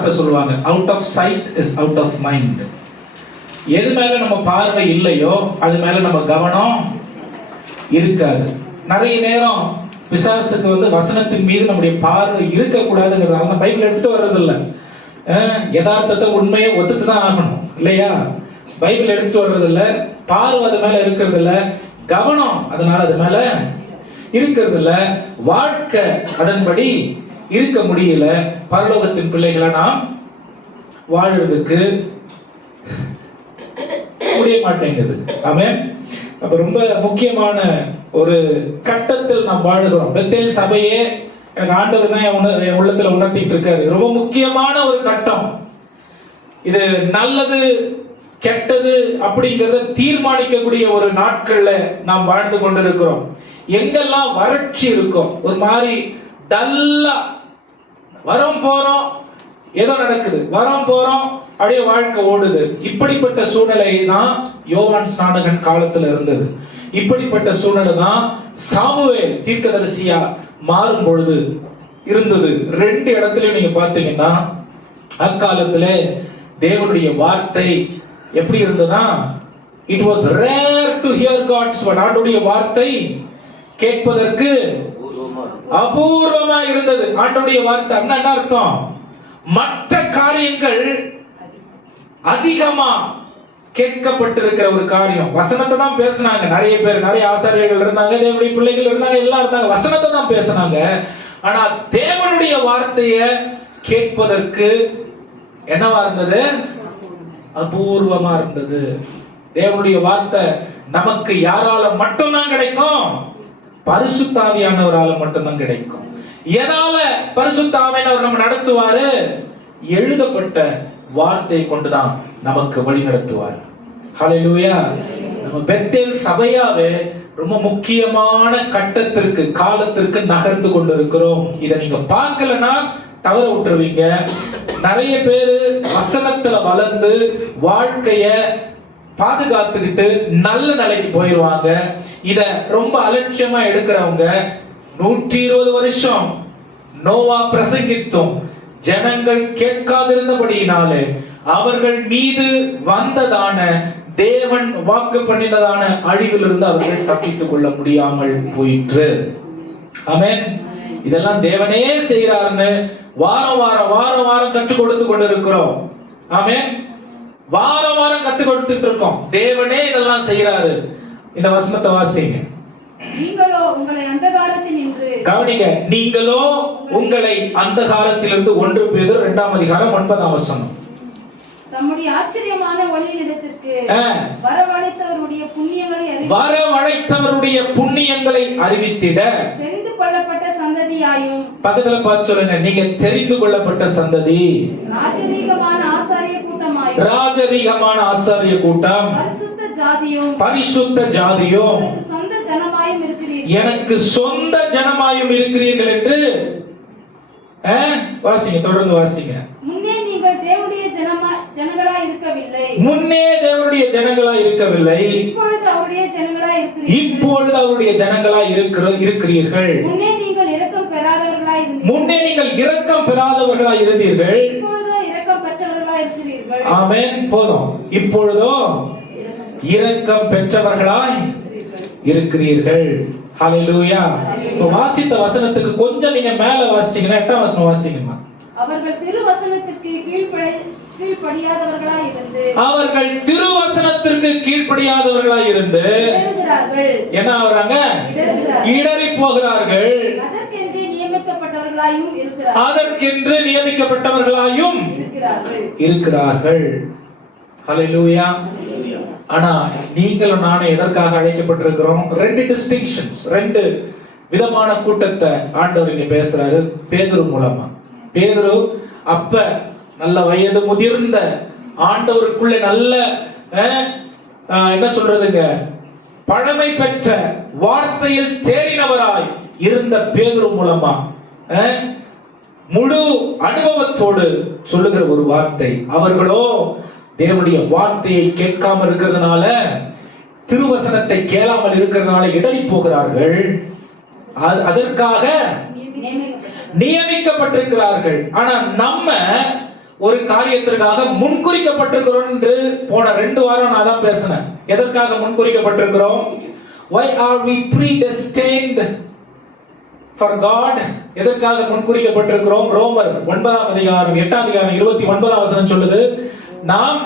வார்த்தை சொல்லுவாங்க, out of sight is out of mind. எது மேல நம்ம பார்வை இல்லையோ அது மேல நம்ம கவனம் இருக்காது. நிறைய நேரம் பிசாசுக்கு வசனத்தின் மீது நம்முடைய பார்வை இருக்கக்கூடாதுங்கிறதால பைபிள் எடுத்துட்டு வர்றதில்லை. யதார்த்தத்தை உண்மையை ஒத்துட்டு தான் ஆகணும் இல்லையா? பைபிள் எடுத்துட்டு வர்றதில்ல, பார்வை அது மேல இருக்கிறது இல்ல, கவனம் அதனால அது மேல இருக்கிறது இல்ல, வாழ்க்கை அதன்படி இருக்க முடியல. பரலோகத்தின் பிள்ளைகளை நாம் வாழ்றதுக்கு முடிய மாட்டேங்குது. ஆமென். அப்ப ரொம்ப முக்கியமான ஒரு கட்டத்தில் நாம் வாழுகிறோம். பெத்தேல் சபையே எனக்கு ஆண்டவர் தான் என் உள்ளத்துல உணர்த்திட்டு இருக்காரு. ரொம்ப முக்கியமான ஒரு கட்டம் இது. நல்லது கெட்டது அப்படிங்கறத தீர்மானிக்கக்கூடிய ஒரு நாட்கள்ல நாம் வாழ்ந்து கொண்டிருக்கிறோம். எங்கெல்லாம் வறட்சி இருக்கும், ஒரு மாதிரி டல்லா வரோம் போறோம், ஏதோ நடக்குது, வரோம் போறோம், அப்படியே வாழ்க்கை ஓடுது. இப்படிப்பட்ட சூழ்நிலை தான் யோவான் ஸ்நானகன் காலத்துல இருந்தது. இப்படிப்பட்ட சூழ்நிலை தான் சாமுவேல் தீர்க்கதரிசியா மாறும் பொழுது இருந்தது. ரெண்டு இடத்துலயும் நீங்க பாத்தீங்கன்னா அக்காலத்துல தேவனுடைய வார்த்தை எப்படி இருந்ததுன்னா, it was rare to hear God's word. ஆண்டவருடைய வார்த்தை கேட்பதற்கு அபூர்வமா இருந்தது. ஆண்டவருடைய வார்த்தை என்ன அர்த்தம்? மற்ற காரியங்கள் அதிகமா கேட்கப்பட்டிருக்கிற ஒரு காரியம். வசனத்தை தான் பேசினாங்க நிறைய பேர், நிறைய ஆசாரியர்கள் இருந்தாங்க, தேவனுடைய பிள்ளைகள் இருந்தாங்க, எல்லாம் இருந்தாங்க, வசனத்தை தான் பேசினாங்க. ஆனா தேவனுடைய வார்த்தையை கேட்பதற்கு என்னவா இருந்தது? அபூர்வமா இருந்தது. தேவனுடைய வார்த்தை நமக்கு யாரால மட்டும்தான் கிடைக்கும்? பரிசுத்த ஆவியானவரால மட்டும்தான் கிடைக்கும். எதால பரிசுத்த ஆவியானவர் நம்ம நடத்துவாரு? எழுதப்பட்ட வார்த்தை கொண்டுதான் நமக்கு வழி நடத்துவார். ஹல்லேலூயா. நம்ம பெத்தேல் சபையாவே ரொம்ப முக்கியமான கட்டத்திற்கு, காலத்திற்கு நகர்ந்து கொண்டிருக்கிறோம். இதை நீங்க பார்க்கலன்னா தவற விட்டுருவீங்க. நிறைய பேரு வசனத்துல வளர்ந்து வாழ்க்கைய பாதுகாத்துக்கிட்டு நல்ல நிலைக்கு போயிடுவாங்க. இத ரொம்ப அலட்சியமா எடுக்கிறவங்க 120 வருஷம் நோவா பிரசங்கித்தும் ஜனங்கள் கேட்காதிருந்தபடியினாலே அவர்கள் மீது வந்ததான தேவன் வாக்கு பண்ணினதான அழிவிலிருந்து அவர்கள் தப்பித்துக் கொள்ள முடியாமல் போயிற்று. ஆமென். இதெல்லாம் தேவனே செய்யறாருன்னு வாரம் வாரம் வாரம் வாரம் கற்றுக் கொடுத்து கொண்டிருக்கிறோம். ஆமென். வாரம் வாரம் கற்றுக் கொடுத்துட்டு இருக்கோம். தேவனே இதெல்லாம் செய்யறாரு. இந்த வசனத்தை வாசிங்க. நீங்களோ உங்களை அந்தகாரத்தினின்று, கவனிங்க, நீங்களோ உங்களை அந்தகாரத்திலிருந்து 1 பேதுரு 2ஆம் அதிகாரம் 9ஆம் வசனம். தம்முடைய ஆச்சரியமான ஒளியினிடத்திற்கு வரவழைத்தவருடைய புண்ணியங்களை அறிவித்திட தெரிந்து கொள்ளப்பட்ட சந்ததியாயும். பக்கத்துல பார்த்து சொல்லுங்க, நீங்க தெரிந்து கொள்ளப்பட்ட சந்ததி, ராஜரீகமான ஆசாரிய கூட்டமாயும், ராஜரீகமான ஆசாரிய கூட்டம், பரிசுத்த ஜாதியும் சொந்த ஜனமாயும் இருக்கிறீர்கள், எனக்கு சொந்த ஜனமாயும் இருக்கிறீர்கள் என்று வாசிங்க, தொடர்ந்து வாசிங்க. முன்னே நீங்கள் தேவனுடைய ஜனங்களாய் இருக்கவில்லை, முன்னே தேவனுடைய ஜனங்களாய் இருக்கவில்லை, இப்பொழுது அவருடைய ஜனங்களாய் இருக்கிறீர்கள், இப்பொழுது அவருடைய ஜனங்களாய் இருக்கிறீர்கள். முன்னே நீங்கள் இரக்கம் பெறாதவர்களாய் இருந்தீர்கள், முன்னே நீங்கள் இரக்கம் பெறாதவர்களாய் இருந்தீர்கள், இப்பொழுதோ இரக்கம் பெற்றவர்களாய் இருக்கிறீர்கள். ஆமென். போதும். இப்பொழுதோ இரக்கம் பெற்றவர்களாய் இருக்கிறீர்கள். ஹல்லேலூயா. இப்போ வாசித்த வசனத்துக்கு கொஞ்சம் நீங்க மேல வாசிச்சீங்கன்னா 8ஆம் வசனம் வாசிங்கம்மா. அவர்கள் திருவசனத்திற்கு கீழ்ப்படியாதவர்களாய் இருந்து, அவர்கள் திருவசனத்திற்கு கீழ்ப்படியாதவர்களாய் இருந்து என்ன ஆகுறாங்க? இடறி போகிறார்கள். அதற்கென்று நியமிக்கப்பட்டவர்களாயும் இருக்கிறார்கள், அதற்கென்று நியமிக்கப்பட்டவர்களாயும் இருக்கிறார்கள். ஹல்லேலூயா. ஆனா நீங்களும் நானும் எதற்காக அழைக்கப்பட்டிருக்கிறோம்? 2 டிஸ்டிங்ஷன்ஸ், 2 விதமான கூட்டத்தை ஆண்டவர் இங்க பேசுறாரு பேதுரு மூலமா. பேதுரு அப்ப நல்ல வயது முதிர்ந்த ஆண்டவருக்குள்ள நல்ல என்ன சொல்றதுங்க, பழமை பெற்ற வார்த்தையில் தேறினவராய் இருந்த பேதுரு மூலமா முழு அனுபவத்தோடு சொல்லுகிற ஒரு வார்த்தை. அவர்களோ தேவனுடைய வார்த்தையை கேட்காமல் இருக்கிறதுனால, திருவசனத்தை கேளாமல் இருக்கிறதுனால இடறி போகிறார்கள். அதற்காக நியமிக்கப்பட்டிருக்கிறார்கள். ஆனா நம்ம ஒரு காரியத்திற்காக முன்குறிக்கப்பட்டிருக்கிறோம் என்று போன 2 வாரம் நான் தான் பேசினேன். எதற்காக முன்குறிக்கப்பட்டிருக்கிறோம்? Why are we predestined for God? எதற்காக முன்குறிக்கப்பட்டிருக்கிறோம்? ரோமர் 9ஆம் அதிகாரம் 8ஆம் அதிகாரம் 29ஆம் வசனம் சொல்லுது, நாம்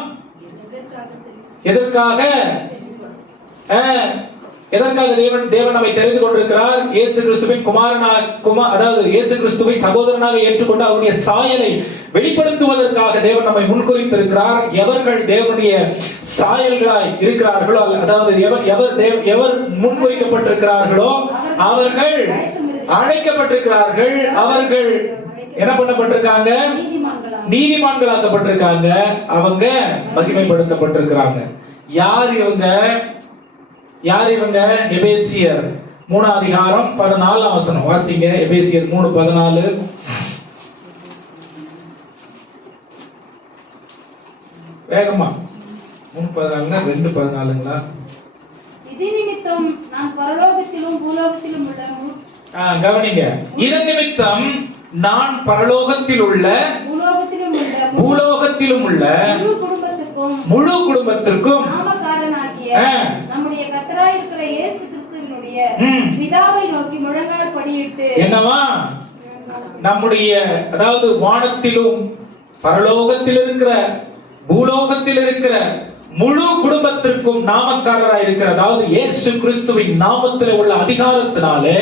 எதற்காக தேவன் நம்மை தெரிந்து கொண்டிருக்கிறார்? இயேசு கிறிஸ்துவின் அதாவது இயேசு கிறிஸ்துவை சகோதரனாக ஏற்றுக்கொண்டு அவருடைய சாயலை வெளிப்படுத்துவதற்காக தேவன் நம்மை முன்குறித்திருக்கிறார். எவர்கள் தேவனுடைய சாயல்களாய் இருக்கிறார்களோ, அதாவது எவர் முன்குறிக்கப்பட்டிருக்கிறார்களோ அவர்கள் அழைக்கப்பட்டிருக்கிறார்கள். அவர்கள் என்ன பண்ணப்பட்டிருக்காங்க? நீதிமான்களாக்கப்பட்டிருக்காங்க. அவங்க மகிமைப்படுத்தப்பட்டிருக்கிறாங்க. யார் இவங்க? எபேசியர் 3ஆம் அதிகாரம் 14ஆம் வசனம் வாசிங்க. எபேசியர் 3:14. வேகமா 3:14 2:14ங்களா? இது நிமித்தம் நான் பரலோகத்திலும் பூலோகத்திலும் உள்ள கவனிங்க. இதன் நிமித்தம் நான் பரலோகத்தில் உள்ள பூலோகத்திலும் உள்ள முழு குடும்பத்திற்கும் நம்முடைய கர்த்தராய் இருக்கிற இயேசு கிறிஸ்துவினுடைய பிதாவை நோக்கி முழங்கால் படியிட்டு என்னவா? நம்முடைய அதாவது வானத்திலும் பரலோகத்தில் இருக்கிற பூலோகத்தில் இருக்கிற முழு குடும்பத்திற்கும் நாமக்காரராய் இருக்கிற, அதாவது இயேசு கிறிஸ்துவின் நாமத்தில் உள்ள அதிகாரத்தினாலே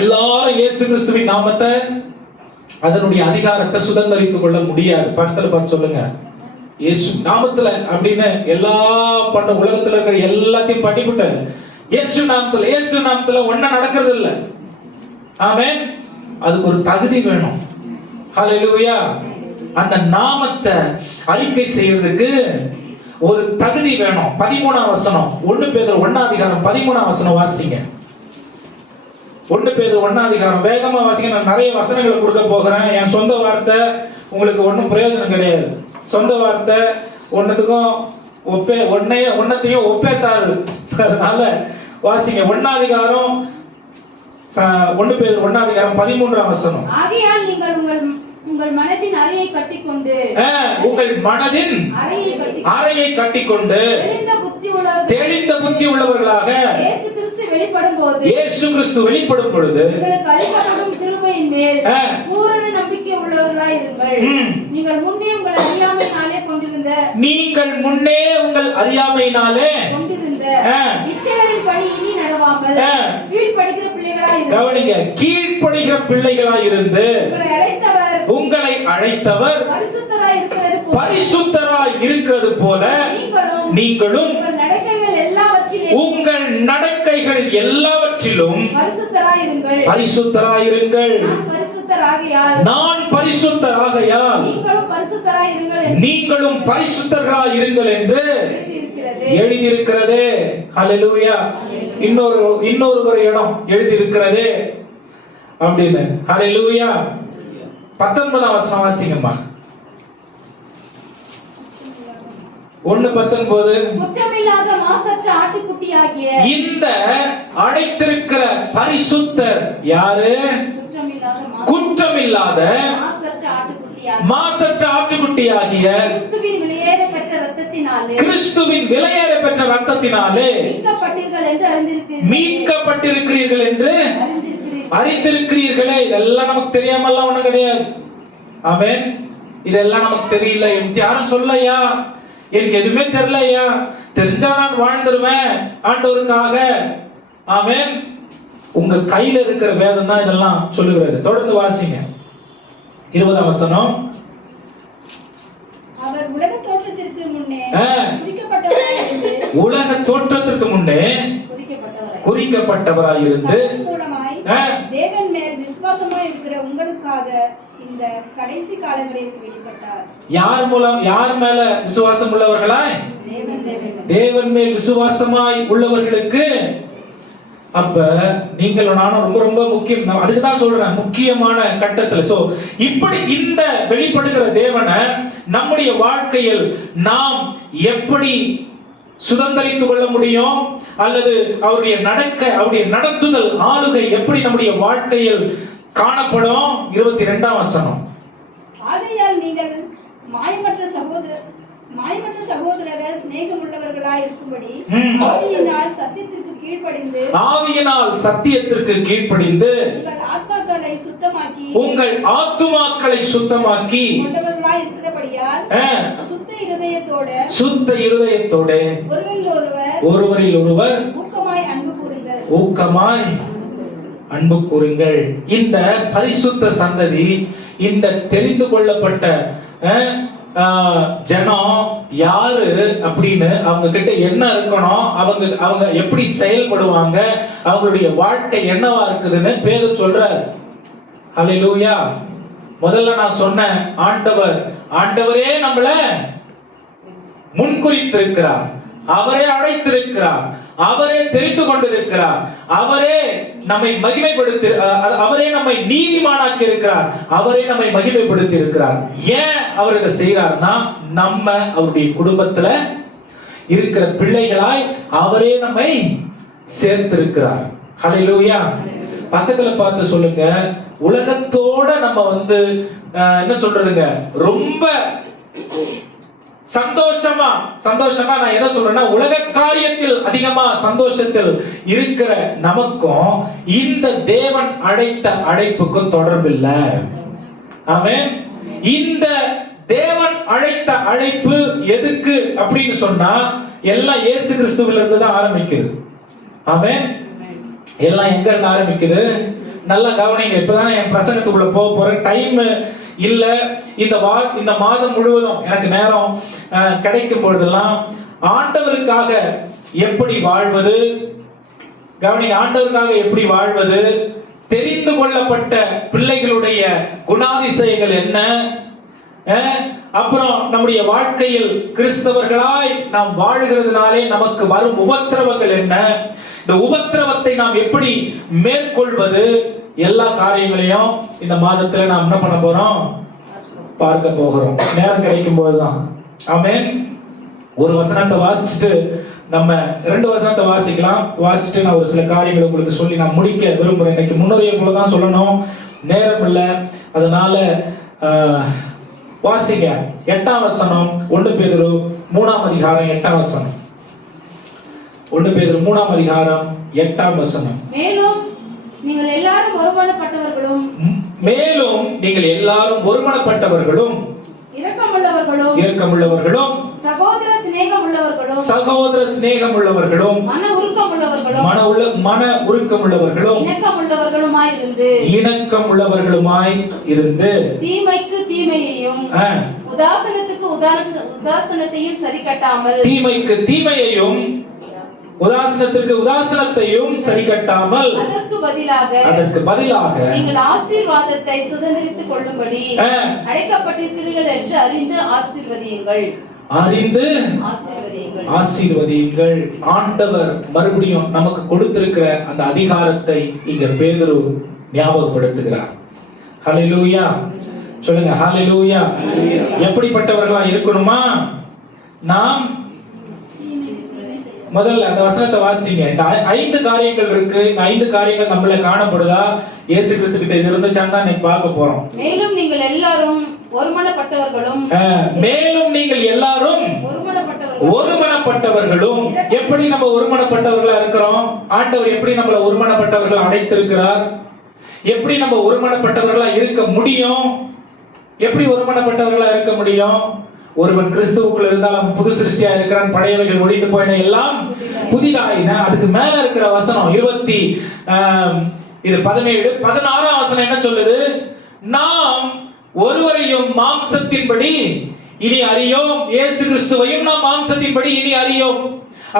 எல்லாரும் இயேசு கிறிஸ்துவின் நாமத்தை, அதனுடைய அதிகாரத்தை சுதந்திரித்துக் கொள்ள முடியாது. பக்கத்துல பார்த்து சொல்லுங்க, இயேசு நாமத்துல அப்படின்னு எல்லா பண்ண உலகத்துல இருக்கிற எல்லாத்தையும் பண்ணிவிட்டு இயேசு நாமத்துல ஒன்னும் நடக்கிறது இல்ல. ஆமென். அதுக்கு ஒரு தகுதி வேணும். ஹல்லேலூயா. அந்த நாமத்தை அறிக்கை செய்யறதுக்கு ஒரு தகுதி வேணும். 13ஆம் வசனம் 1 பேதுரு 1ஆம் அதிகாரம் 13ஆம் வசனம் வாசிங்க. 1 பேதுரு 1ஆம் அதிகாரம் வேகமா வாசிங்க. நான் நிறைய வசனங்களை கொடுக்க போகிறேன். என் சொந்த வார்த்தை உங்களுக்கு ஒன்றும் பிரயோஜனம் கிடையாது. சொந்த வார்த்தை ஒன்னத்துக்கும் ஒன்னத்தையும் ஒப்பேத்தாது. அதனால வாசிங்க. 1ஆம் அதிகாரம் 1 பேதுரு 1ஆம் அதிகாரம் 13ஆம் வசனம். ஆகையால் நீங்கள் உங்கள் மனதின் அறையை கட்டிக்கொண்டு அறையை கட்டிக்கொண்டு தெளிந்த புத்தி உள்ளவர்களாக இயேசு கிறிஸ்து வெளிப்படும் பொழுது கிருபையின் மேல் பூரண நம்பிக்கை உள்ளவர்களாய் இருங்கள். நீங்கள் முன்னே உங்கள் அறியாமையினாலே கொண்டிருந்த இச்சைகளின் படி இனி நடவாமல் கீழ்ப்படிகிற பிள்ளைகளாய் இருந்து, கவனிங்க, கீழ்ப்படிகிற பிள்ளைகளாய் இருந்து உங்களை அழைத்தவர் பரிசுத்தராய் இருக்கிறது போல நீங்களும் உங்கள் நடக்கைகள் எல்லாவற்றிலும் பரிசுத்தராய் இருங்கள். நான் பரிசுத்தராகையால் நீங்களும் பரிசுத்தராய் இருங்கள் என்று எழுதியிருக்கிறது. ஹல்லேலூயா. இன்னொரு இடம் எழுதியிருக்கிறது அப்படின்னு. ஹல்லேலூயா. 19ஆம் வசனம் வாசிங்கம்மா. 1:19. குற்றமில்லாத மாசற்ற ஆட்டுக்குட்டியாகிய இந்த அழைத்திருக்கிற பரிசுத்தர் யாரு? குற்றமில்லாத மாசற்ற ஆட்டுக்குட்டியாகிய கிறிஸ்துவின் விலையேற பெற்ற ரத்தத்தினாலே மீட்கப்பட்டிருக்கிறீர்கள் என்று அறிந்திருக்கிறீர்களே. இதெல்லாம் நமக்கு தெரியாமல்லாம் ஒண்ணும் கிடையாது. ஆமென். இதெல்லாம் நமக்கு தெரியல, யாரும் சொல்லலையா, எனக்கு எதுவுமே தெரியலையா, தெரிஞ்சா நான் வாழ்ந்துருவேன் ஆண்டவருக்காக. ஆமென். உங்க கையில இருக்கிற வேதம் தான் இதெல்லாம் சொல்லுகிறது. தொடர்ந்து வாசிங்க. 20ஆம் வசனம். அவர் உலக தோற்றத்திற்கு முன்னே குறிக்கப்பட்டவராய் இருந்து தேவன் மேல் விசுவாசமாய் இருக்கிற உங்களுக்காக இந்த கடைசி காலங்களில் வெளிப்பட்டார். யார் மேல விசுவாசம் உள்ளவர்களாய்? தேவன் மேல் விசுவாசமாய் உள்ளவர்களுக்கு. அப்ப நீங்களும் நானும் ரொம்ப ரொம்ப முக்கியம். அதுக்குதான் சொல்றேன், முக்கியமான கட்டத்துல. சோ இப்படி இந்த வெளிப்படுகிற தேவனை நம்முடைய வாழ்க்கையில் நாம் எப்படி சுதந்திரித்துக் கொள்ள முடியும், அல்லது அவருடைய நடத்துதல் ஆளுகை எப்படி நம்முடைய வாழ்க்கையில் காணப்படும்? 22ஆம் வசனம். ஆகையால் நீங்கள் மாயமற்ற சகோதரர்கள் சிநேகம் உள்ளவர்களாய் இருக்கும்படி ஆவியினால் சத்தியத்திற்கு கீழ்ப்படிந்து உங்கள் ஆத்துமாக்களை சுத்தமாக்கி கொண்டவர்களாய் இருக்கிறபடியால் சுத்த இருதயத்தோட ஒருவரில் ஒருவர் ஊக்கமாய் அன்பு கூறுங்கள். இந்த பரிசுத்த சந்ததி, இந்த தெரிந்து கொள்ளப்பட்ட ஜனம் யாரு அப்படின்னு அவங்க கிட்ட என்ன இருக்கணும், அவங்க எப்படி செயல்படுவாங்க, அவங்களுடைய வாழ்க்கை என்னவா இருக்குதுன்னு பேதுரு சொல்றார். ஹல்லேலூயா. முதல்ல நான் சொன்னேன், ஆண்டவரே நம்மள முன்குறித்திருக்கிறார், அவரே அழைத்திருக்கிறார், அவரே தெரிந்து கொண்டிருக்கிறார், அவரே நம்மை மகிமைப்படுத்தி, அவரே நம்மை நீதிமானாக்கி இருக்கிறார், அவரே நம்மை மகிமைப்படுத்தி இருக்கிறார். ஏன் அவர் இதை செய்யறார்னா, நம்ம அவருடைய குடும்பத்துல இருக்கிற பிள்ளைகளாய் அவரே நம்மை சேர்த்திருக்கிறார். ஹல்லேலூயா. பக்கத்துல பார்த்து சொல்லுங்க, உலகத்தோட நம்ம என்ன சொல்றதுங்க, ரொம்ப சந்தோஷமா நான் எதை சொல்றேன்னா, உலக காரியத்தில் அதிகமா சந்தோஷத்தில் இருக்கிற நமக்கும் இந்த தேவன் அழைத்த அழைப்புக்கும் தொடர்பில்லை. ஆமென். இந்த தேவன் அழைத்த அழைப்பு எதுக்கு அப்படின்னு சொன்னா, எல்லாம் இயேசு கிறிஸ்துவில இருந்து தான் ஆரம்பிக்குது. ஆமென். எல்லாம் எங்க இருந்து ஆரம்பிக்குது? நல்லா கவனிங்க. இப்பதான் என் பிரசங்கத்துக்குள்ள போக போறேன், டைம் இல்ல. இந்த மாதம் முழுவதும் எனக்கு நேரம் கிடைக்கும் பொழுதெல்லாம் ஆண்டவருக்காக எப்படி வாழ்வது, கவனிங்க, ஆண்டவருக்காக எப்படி வாழ்வது, தெரிந்து கொள்ளப்பட்ட பிள்ளைகளுடைய குணாதிசயங்கள் என்ன, அப்புறம் நம்முடைய வாழ்க்கையில் கிறிஸ்தவர்களாய் நாம் வாழ்கிறதுனாலே நமக்கு வரும் உபத்திரவங்கள் என்ன, இந்த உபத்திரவத்தை நாம் எப்படி மேற்கொள்வது, எல்லா காரியங்களையும் இந்த மாதத்துல நாம் என்ன பண்ண போறோம், பார்க்க போகிறோம். நேரம் கிடைக்கும் போதுதான். ஆமென். ஒரு வசனத்தை வாசிச்சுட்டு நம்ம 2 வசனத்தை வாசிக்கலாம். வாசிச்சுட்டு நான் ஒரு சில காரியங்களை உங்களுக்கு சொல்லி நான் முடிக்க விரும்புறேன். இன்னைக்கு முன்னுரையை போலதான் சொல்லணும், நேரம் இல்லை. அதனால வாசிங்க. 8ஆம் வசனம், 1 பேதுரு 3ஆம் அதிகாரம் 8ஆம் வசனம். 1 பேதுரு 3ஆம் அதிகாரம் 8ஆம் வசனம். மேலும் நீங்கள் எல்லாரும் ஒருமனப்பட்டவர்களும் இரக்கமுள்ளவர்களும் சகோதர சிநேகம் உள்ளவர்களும் மன உருக்கமுள்ளவர்களும் இணக்கம் உள்ளவர்களுமாய் இருந்து தீமைக்கு தீமையையும் உதாசனத்தையும் சரி கட்டாமல், தீமைக்கு தீமையையும் உதாசனத்திற்கு உதாசனத்தையும் சரி கட்டாமல், அதற்கு பதிலாக நீங்கள் ஆசீர்வாதத்தை சுதந்திரித்துக் கொள்ளும்படி அழைக்கப்பட்டிருக்கிறீர்கள் என்று ஆசீர்வதியுங்கள். ஆண்டவர் மறுபடியும் நமக்கு கொடுத்திருக்கிற அந்த அதிகாரத்தை இங்க பேதுரு ஞாபகப்படுத்துகிறார். ஹல்லேலூயா. சொல்லுங்க ஹல்லேலூயா. எப்படிப்பட்டவர்களா இருக்கணுமா? நாம் முதல்ல அந்த வசனத்தை வாசிங்க. 5 காரியங்கள் இருக்கு. 5 காரியங்கள் நம்மள காணப்படுதா? இயேசு கிறிஸ்து கிட்ட இது இருந்துச்சான்னு இன்னைக்கு பார்க்க போறோம். மேலும் நீங்கள் எல்லாரும் ஒருமனப்பட்டவர்களும். எப்படி நம்ம ஒருமனப்பட்டவர்களா இருக்கிறோம்? ஆண்டவர் எப்படி நம்மள ஒருமனப்பட்டவர்களா அழைத்திருக்கிறார்? எப்படி நம்ம ஒருமனப்பட்டவர்களா இருக்க முடியும்? எப்படி ஒருமனப்பட்டவர்களா இருக்க முடியும்? ஒருவன் கிறிஸ்துவுக்குள் இருந்தால் அவன் புது சிருஷ்டியா இருக்கிறான், பழையவைகள் ஒழிந்து போயின, எல்லாம் புதிதாயின. அதுக்கு மேல இருக்கிற வசனம் 16ஆம் வசனம் என்ன சொல்லுது? நாம் ஒருவரையும் மாம்சத்தின்படி இனி அறியோம், இயேசு கிறிஸ்துவையும் நாம் மாம்சத்தின்படி இனி அறியோம்.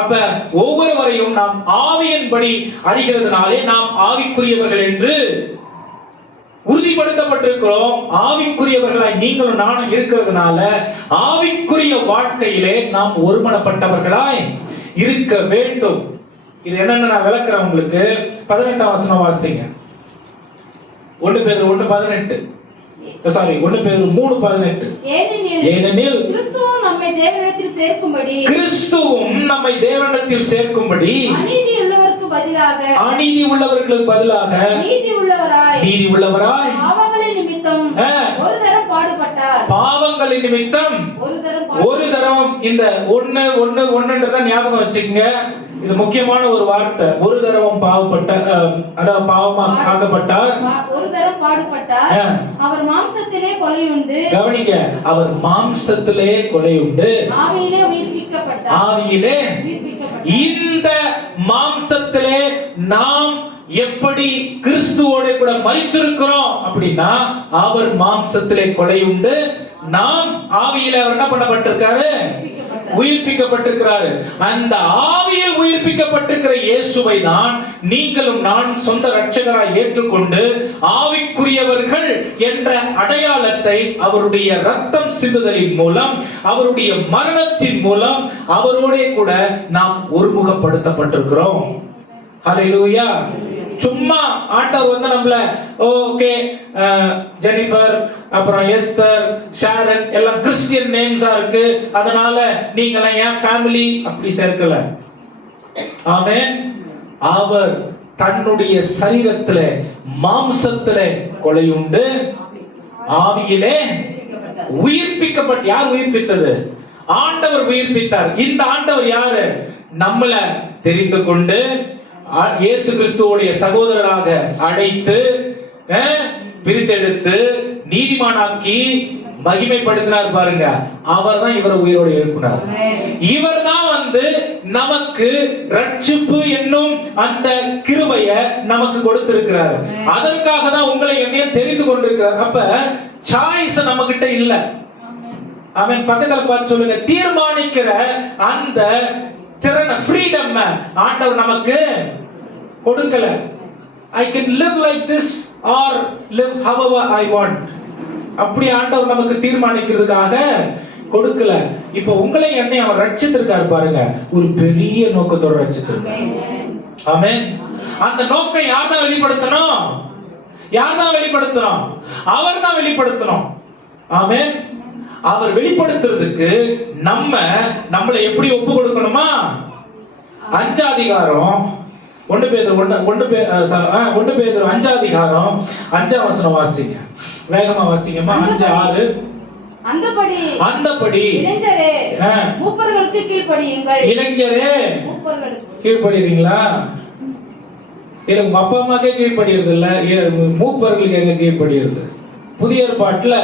அப்ப ஒவ்வொருவரையும் நாம் ஆவியின்படி அறிகிறதுனாலே நாம் ஆவிக்குரியவர்கள் என்று உறுதிப்படுத்தப்பட்டிருக்கிறோம். ஆவிக்குரியவர்களாய் நீங்களும் நானும் இருக்கிறதுனால ஆவிக்குரிய வாழ்க்கையிலே நாம் ஒருமனப்பட்டவர்களாய் இருக்க வேண்டும். இது என்னன்னு நான் விளக்குறேன் உங்களுக்கு. 18ஆம் வசனம் வாசிங்க. 1 பேதுரு 1:18. சாரி, 1 பேதுரு 3:18. ஏனெனில் கிறிஸ்துவும் நம்மை தேவனிடத்தில் சேர்க்கும்படி அநீதி உள்ளவர்களுக்கு பதிலாக நீதி உள்ளவராய் பாவங்களின் நிமித்தம் ஒரு தரம் பாவங்களின் நிமித்தம் ஒரு தரம். இந்த ஒண்ணு ஒண்ணு ஒண்ணுன்றத ஞாபகம் வச்சுக்கங்க. இது முக்கியமான ஒரு வார்த்தை. ஒரு தரம் பாவப்பட்ட, அதாவது பாவமா ஆக்கப்பட்டார், ஒரு தரம் பாடுபட்டார், அவர் மாம்சத்திலே கொலையுண்டு. கவனிக்க, அவர் மாம்சத்திலே கொலையுண்டு, ஆவியிலே உயிர்ப்பிக்கப்பட்டார். ஆவியிலே. இந்த மாம்சத்திலே நாம் எப்படி கிறிஸ்துவோட கூட மரித்திருக்கிறோம் அப்படின்னா, அவர் மாம்சத்திலே கொலையுண்டு, நாம் ஆவியிலே அவர் என்ன பண்ணப்பட்டிருக்காரு? உயிர்ப்பிக்கப்பட்டிருக்கிறாரு. அந்த ஆவியில் உயிர்ப்பிக்கப்பட்டிருக்கிற இயேசுவை தான் நீங்களும் நான் சொந்த இரட்சகராய் ஏற்றுக்கொண்டு ஆவிக்குரியவர்கள் என்ற அடையாளத்தை அவருடைய ரத்தம் சிந்துதலின் மூலம், அவருடைய மரணத்தின் மூலம் அவரோட கூட நாம் ஒருமுகப்படுத்தப்பட்டிருக்கிறோம். ஹல்லேலூயா. சும்மா ஆண்டவர் வந்து நம்மள ஓகே ஜெனிஃபர், அப்புறம் எஸ்தர், ஷாரன் எல்லாம் கிறிஸ்டியன் நேம்ஸா இருக்கு, அதனால நீங்களாம் என் ஃபேமிலி அப்படி சேர்க்கல. ஆமென். அவர் தன்னுடைய சரீரத்திலே மாம்சத்திலே கொலையுண்டு, ஆவியிலே உயிர்ப்பிக்கப்பட்டு. யார் உயிர்ப்பித்தது? ஆண்டவர் உயிர்ப்பித்தார். இந்த ஆண்டவர் யாரு? நம்மள தெரிந்து கொண்டு இயேசு கிறிஸ்துவோடைய சகோதரராக அழைத்து பிரித்தெடுத்து நீதிமானாக்கி மகிமைப்படுத்தினார் பாருங்க. அவர் தான் இவரை உயிரோடு எழுப்பினார். இவர் தான் வந்து நமக்கு ரட்சிப்பு என்னும் அந்த கிருபையை நமக்கு கொடுத்திருக்கிறார். அதற்காக தான் உங்களை என்னையும் தெரிந்து கொண்டிருக்கிறார். அப்ப சாய்ஸ் நம்ம கிட்ட இல்ல. அவன் பக்கத்துல பார்த்து சொல்லுங்க, தீர்மானிக்கிற அந்த திறனை, ஃப்ரீடம் ஆண்டவர் நமக்கு கொடுக்கல. I can live like this or live however I want. அப்படி ஆண்டவர் நமக்கு தீர்மானிக்கிறதுக்காக கொடுக்கல. இப்போ உங்களை என்னை அவர் ரட்சித்திருக்காரு பாருங்க, ஒரு பெரிய நோக்கத்தோட ரட்சித்திருக்காரு. ஆமென். அந்த நோக்கம் யார் தான் வெளிப்படுத்தணும்? யார் தான் வெளிப்படுத்தணும்? அவர் தான் வெளிப்படுத்தணும். ஆமென். அவர் வெளிப்படுத்துறதுக்கு நம்மளை எப்படி ஒப்பு கொடுக்கணுமா? 5 அதிகாரம் 1 பேதுரு 5 அதிகாரம் 5 வசனம் வாசிங்க. வேகமா வாசிங்கம்மா. 5:6. அந்தபடி இளைஞரே மூப்பர்களுக்கு கீழ்ப்படியுங்கள். இளைஞரே கீழ்ப்படிறீங்களா? இல்ல உங்க அப்பா அம்மாக்கே கீழ்ப்படிறது இல்ல, மூப்பர்களுக்கு எங்க கீழ்ப்படிறது? புதிய ஏற்பாட்டுல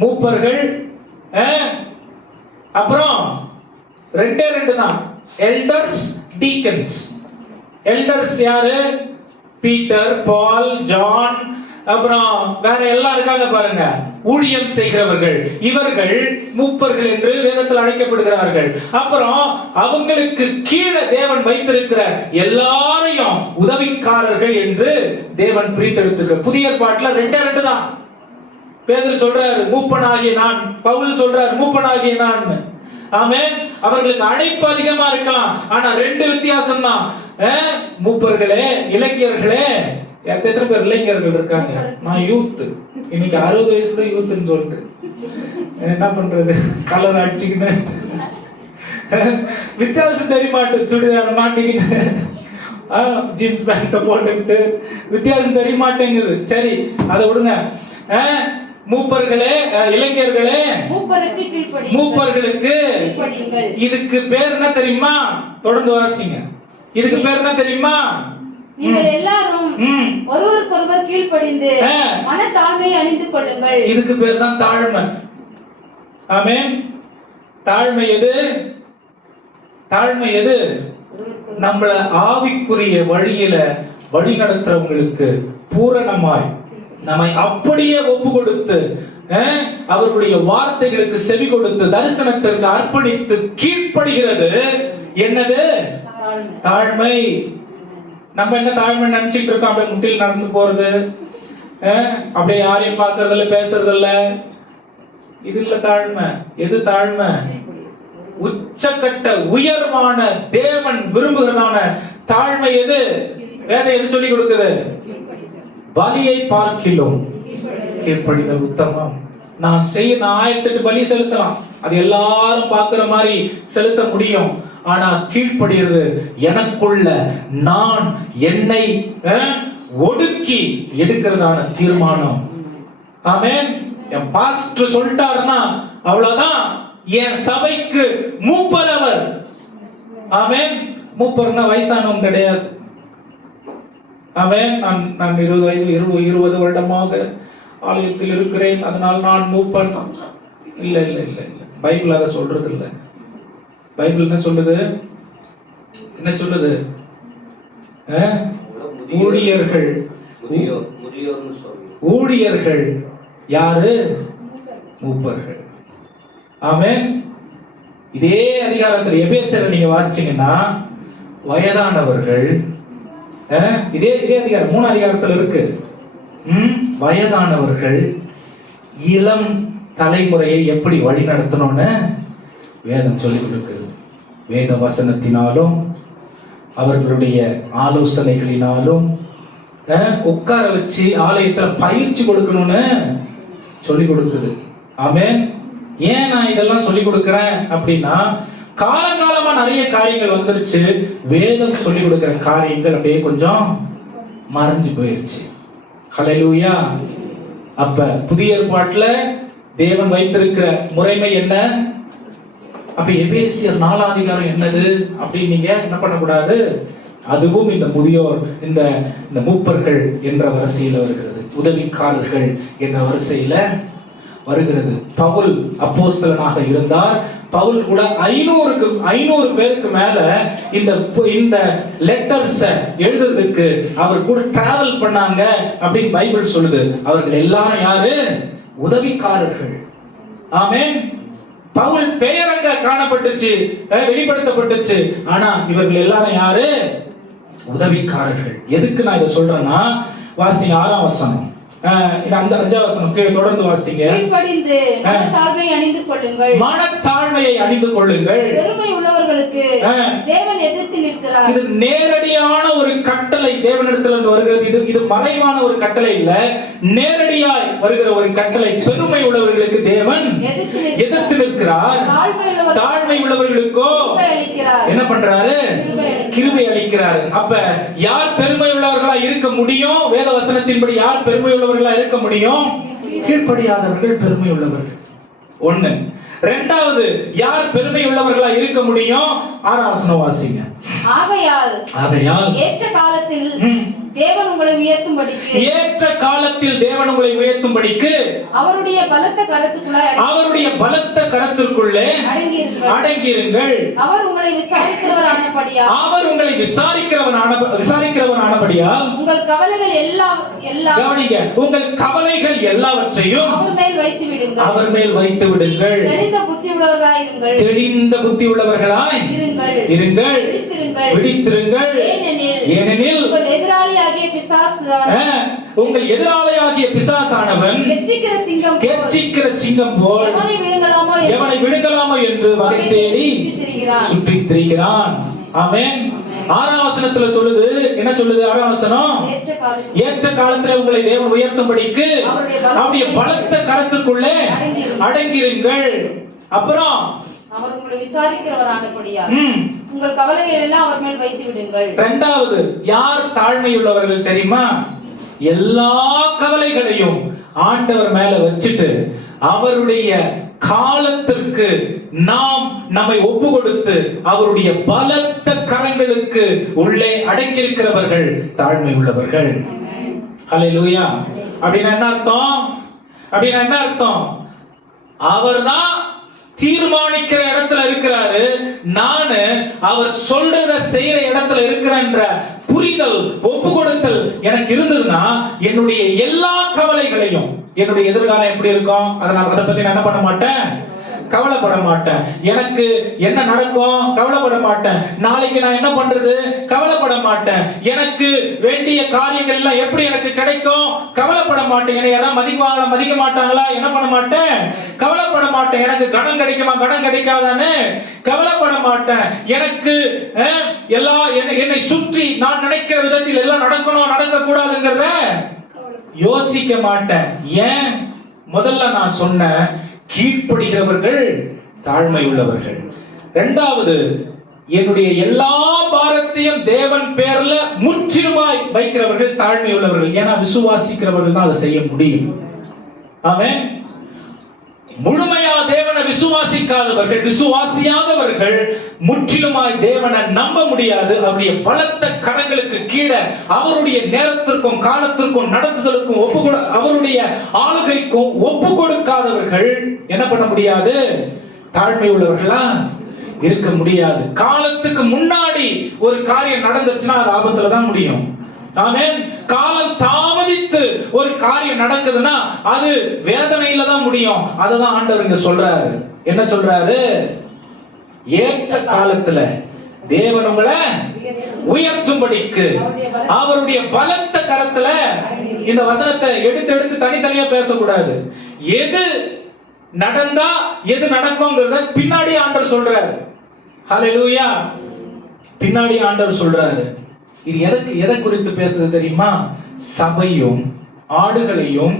மூப்பர்கள் அப்புறம் 2 தான், எல்டர்ஸ், டீக்கன்ஸ். எல்டர்ஸ் யாரு? பீட்டர், பால், ஜான், அப்புறம் வேற எல்லாம் இருக்காங்க பாருங்க, ஊழியம் செய்கிறவர்கள். இவர்கள் மூப்பர்கள் என்று வேதத்தில் அழைக்கப்படுகிறார்கள். அப்புறம் அவங்களுக்கு கீழே தேவன் வைத்திருக்கிற எல்லாரையும் உதவிக்காரர்கள் என்று தேவன் பிரித்தெடுத்திருக்கிறார். புதிய ஏற்பாட்டுல 2 தான். பேதுரு சொல்றாரு மூப்பனாகிய நான், பவுல் சொல்றாரு மூப்பனாகிய நான். ஆமென். அவர்களுக்கு அழைப்பு அதிகமா இருக்கலாம், ஆனா 2 வித்தியாசம் தான். மூப்பர்களே, இளைஞர்களே. எத்தனை பேர் இளைஞர்கள் இருக்காங்க? நான் யூத். இன்னைக்கு 60 வயசுல யூத்னு சொல்லிட்டு என்ன பண்றது? கலர் அடிச்சுக்கின்னு வித்தியாசம் தெரிய மாட்டேன், சுடிதார் மாட்டிக்கின்னு ஜீன்ஸ் பேண்ட் போட்டுக்கிட்டு வித்தியாசம் தெரிய மாட்டேங்குது. சரி, அதை விடுங்க. மூப்பர்களே, இளைஞர்களே, மூப்பர்களுக்கு இதுக்கு பேர் என்ன தெரியுமா? தொடர்ந்து வாசிங்க. இதுக்கு பேர் என்ன தெரியுமா? நீங்கள் எல்லாரும் ஒருவருக்கொருவர் கீழ்ப்படிந்து மனத்தாழ்மையை அணிந்து கொள்ளுங்கள். இதுக்கு பேர் தான் தாழ்மை. ஆமென். தாழ்மை எது? தாழ்மை எது? நம்மள ஆவிக்குரிய வழியில வழி நடத்துறவங்களுக்கு பூரணமாய் நம்மை அப்படியே ஒப்பு கொடுத்து, அவர்களுடைய வார்த்தைகளுக்கு செவி கொடுத்து, தரிசனத்திற்கு அர்ப்பணித்து கீழ்ப்படுகிறது என்னது? தாழ்மை. நம்ம என்ன தாழ்மை நினைச்சிட்டு இருக்கோம்? அப்படியே முட்டில் நடந்து போறது, அப்படியே யாரையும் பார்க்கறது இல்ல, பேசுறது இல்ல. இது இல்ல தாழ்மை. எது தாழ்மை? உச்சக்கட்ட உயர்வான தேவன் விரும்புகிறதான தாழ்மை எது? வேதம் எது சொல்லி கொடுக்குது? பலியை பார்க்கிலும் கீழ்ப்படிதல் உத்தமம். நான் 1008 பலி செலுத்தலாம், அது எல்லாரும் பார்க்கிற மாதிரி செலுத்த முடியும். ஆனா கீழ்ப்படிகிறது எனக்குள்ள நான் என்னை ஒடுக்கி எடுக்கிறதான தீர்மானம். ஆமென். என் பாஸ்டர் சொல்லிட்டாருன்னா அவ்வளவுதான், என் சபைக்கு மூப்பர் அவர். ஆமென். மூப்பர்னா வயசானவங்க கிடையாது. ஆமென். நான் 20 வருடமாக ஆலயத்தில் இருக்கிறேன், அதனால் நான் மூப்பன். இல்ல இல்ல இல்ல இல்ல, பைபிள் அதை சொல்றது இல்ல. பைபிள் என்ன சொல்லுது? என்ன சொல்லுது? ஊழியர்கள், ஊழியர்கள் யாரு? மூப்பர்கள். ஆமென். இதே அதிகாரத்தில் எபேசியர் நீங்க வாசிச்சீங்கன்னா வயதானவர்கள், இதே அதிகாரம் 3 அதிகாரத்தில் இருக்கு. வயதானவர்கள் இளம் தலைமுறையை எப்படி வழி நடத்தணும்னு வேதம் சொல்லிக் கொடுக்குது. வேத வசனத்தினாலும் அவர்களுடைய ஆலோசனைகளினாலும் உட்கார வச்சு ஆலயத்துல பயிற்சி கொடுக்கணும்னு சொல்லி கொடுக்குது. ஆமென். ஏன் நான் இதெல்லாம் சொல்லி கொடுக்கிறேன் அப்படின்னா, காலகாலமா நிறைய காரியங்கள் வந்துருச்சு, வேதம் சொல்லி கொடுக்கிற காரியங்கள் அப்படியே கொஞ்சம் மறைஞ்சு போயிருச்சு. ஹல்லேலூயா. அப்ப புதிய ஏற்பாட்டுல தேவன் வைத்திருக்கிற முறைமை என்ன? அப்ப எபேசியர் 4 அதிகாரம் என்னது அப்படின்னு நீங்க என்ன பண்ணக்கூடாது? அதுவும் இந்த முதியோர், இந்த மூப்பர்கள் என்ற வரிசையில் வருகிறது, உதவிக்காரர்கள் என்ற வரிசையில வருகிறது. பவுல் அப்போஸ்தலனாக இருந்தார். பவுல் கூட 500 பேருக்கு மேல இந்த லெட்டர்ஸ் எழுதுறதுக்கு அவர் கூட டிராவல் பண்ணாங்க அப்படின்னு பைபிள் சொல்லுது. அவர்கள் எல்லாரும் யாரு? உதவிக்காரர்கள். ஆமென். பவுல் பெயர் அங்க காணப்பட்டுச்சு, வெளிப்படுத்தப்பட்டுச்சு. ஆனா இவர்கள் எல்லாரும் யாரு? உதவிக்காரர்கள். எதுக்கு நான் இதை சொல்றேன்னா, வாசிங்க 6ஆம் வசனம், அந்த 5ஆம் வசனம் கீழே தொடர்ந்து வாசிங்க. கீழ்ப்படிந்து மனத்தாழ்மையை அணிந்து கொள்ளுங்கள். மனத்தாழ்மையை அணிந்து கொள்ளுங்கள். பெருமை உள்ளவர்களுக்கு தேவன் எதிர்த்து நிற்கிறார். இது நேரடியான ஒரு கட்டளை தேவனிடத்தில் வருகிறது. இது மறைவான ஒரு கட்டளை இல்ல, நேரடியாய் வருகிற ஒரு கட்டளை. பெருமை உள்ளவர்களுக்கு தேவன் எதிர்த்து நிற்கிறார், தாழ்மை உள்ளவர்களுக்கோ என்ன பண்றாரு? கிருபை அளிக்கிறார். அப்ப யார் பெருமை உள்ளவர்களா இருக்க முடியும்? வேத வசனத்தின்படி யார் பெருமை உள்ளவர்களா இருக்க முடியும்? கீழ்ப்படியாதவர்கள் பெருமை உள்ளவர்கள். 1. 2வது, யார் பெருமை உள்ளவர்களா இருக்க முடியும்? 6ஆம் வசனம் வாசிங்க. ஆகையால் ஏற்ற காலத்தில் தேவன் உங்களை உயர்த்தும்படிக்கு, ஏற்ற காலத்தில் தேவன் உங்களை உயர்த்தும்படிக்கு அவருடைய பலத்த கரத்திற்குள்ளே அடங்கியிருங்கள். அவர் உங்களை விசாரிக்கிறவரானபடியால் உங்கள் கவலைகள் உங்கள் கவலைகள் எல்லாவற்றையும் அவர் மேல் வைத்து விடுங்கள். தெளிந்த புத்தி உள்ளவர்களாய் இருங்கள், விழித்திருங்கள். ஏனெனில் உங்கள் எதிராளியாகிய பிசாசானவன் கெர்ச்சிக்கிற சிங்கம் போல் எவனை விழுங்கலாமோ என்று வகை தேடி சுற்றித் திரிகிறான். ஆமென். 6ஆம் வசனத்துல சொல்லுது, என்ன சொல்லுது? 6ஆம் வசனம், ஏற்ற காலத்துல உங்களை தேவன் உயர்த்தும்படிக்கு அவருடைய பலத்த கரத்துக்குள்ளே அடங்கிருங்கள். அப்புறம் அவர் உங்களை விசாரிக்கிறவரானபடியால் உங்கள் கவலைகள் எல்லாம் அவர் மேல் வைத்து விடுங்கள். 2வது, யார் தாழ்மை உள்ளவர்கள் தெரியுமா? எல்லா கவலைகளையும் ஆண்டவர் மேல வச்சுட்டு அவருடைய காலத்திற்கு நாம் நம்மை ஒப்பு கொடுத்து அவருடைய பலத்த கரங்களுக்கு உள்ளே அடங்கியிருக்கிறவர்கள் தாழ்மை உள்ளவர்கள். ஹல்லேலூயா. அப்படின்னா என்ன அர்த்தம்? அவர்தான் தீர்மானிக்கிற இடத்துல இருக்கிறாரு, நானு அவர் சொல்றத செய்யற இடத்துல இருக்கிறன்ற புரிதல், ஒப்பு கொடுத்தல் எனக்கு இருந்ததுன்னா என்னுடைய எல்லா கவலைகளையும், என்னுடைய எதிர்காலம் எப்படி இருக்கும் அதை பத்தி நான் என்ன பண்ண மாட்டேன், கவலைப்பட மாட்டேன். எனக்கு என்ன நடக்கும் கவலைப்பட மாட்டேன். நாளைக்கு நான் என்ன பண்றது கவலைப்பட மாட்டேன். எனக்கு வேண்டிய காரியங்கள் எல்லாம் எப்படி எனக்கு கிடைக்கும் கவலைப்பட மாட்டேன். என்னை யாராவது மதிக்குவாங்களா மதிக்க மாட்டாங்களா என்ன பண்ண மாட்டேன், கவலைப்பட மாட்டேன். எனக்கு கடன் கிடைக்குமா கடன் கிடைக்காதான்னு கவலைப்பட மாட்டேன். எனக்கு என்னை சுற்றி நான் நினைக்கிற விதத்தில் எல்லாம் நடக்கணும் நடக்க கூடாதுங்கிறத யோசிக்க மாட்டேன். ஏன்? முதல்ல நான் சொன்ன கீழ்ப்படுகிறவர்கள் தாழ்மை உள்ளவர்கள். 2வது, என்னுடைய எல்லா பாரத்தையும் தேவன் பேர்ல முற்றிலுமாய் வைக்கிறவர்கள் தாழ்மை உள்ளவர்கள். ஏன்னா விசுவாசிக்கிறவர்கள் தான் அதை செய்ய முடியும். ஆமென். முழுமையா தேவனை விசுவாசியாதவர்கள் முற்றிலுமாய் தேவனை நம்ப முடியாது. அவருடைய பலத்த கரங்களுக்கு கீழே அவருடைய நேரத்திற்கும் காலத்திற்கும் நடத்துதலுக்கும் அவருடைய ஆளுகைக்கும் ஒப்பு கொடுக்காதவர்கள் என்ன பண்ண முடியாது? தாழ்மை உள்ளவர்களா இருக்க முடியாது. காலத்துக்கு முன்னாடி ஒரு காரியம் நடந்துச்சுன்னா அது ஆபத்துல தான் முடியும். ஆமென். காலம் தாமதித்து ஒரு காரியம் நடக்குதுன்னா அது வேதனையில தான் முடியும். அததான் ஆண்டவர் இங்க சொல்றாரு. என்ன சொல்றாரு? ஏற்ற காலத்துல தேவன் உங்களை உயர்த்தும்படிக்கு அவருடைய பலத்த கரத்துல. இந்த வசனத்தை எடுத்து தனித்தனியா பேசக்கூடாது. எது நடந்தா எது நடக்கும்ங்கிறத பின்னாடி ஆண்டவர் சொல்றாரு. ஹல்லேலூயா. பின்னாடி ஆண்டவர் சொல்றாரு. இது எதை குறித்து பேசுறது தெரியுமா? சபையும் ஆடுகளையும்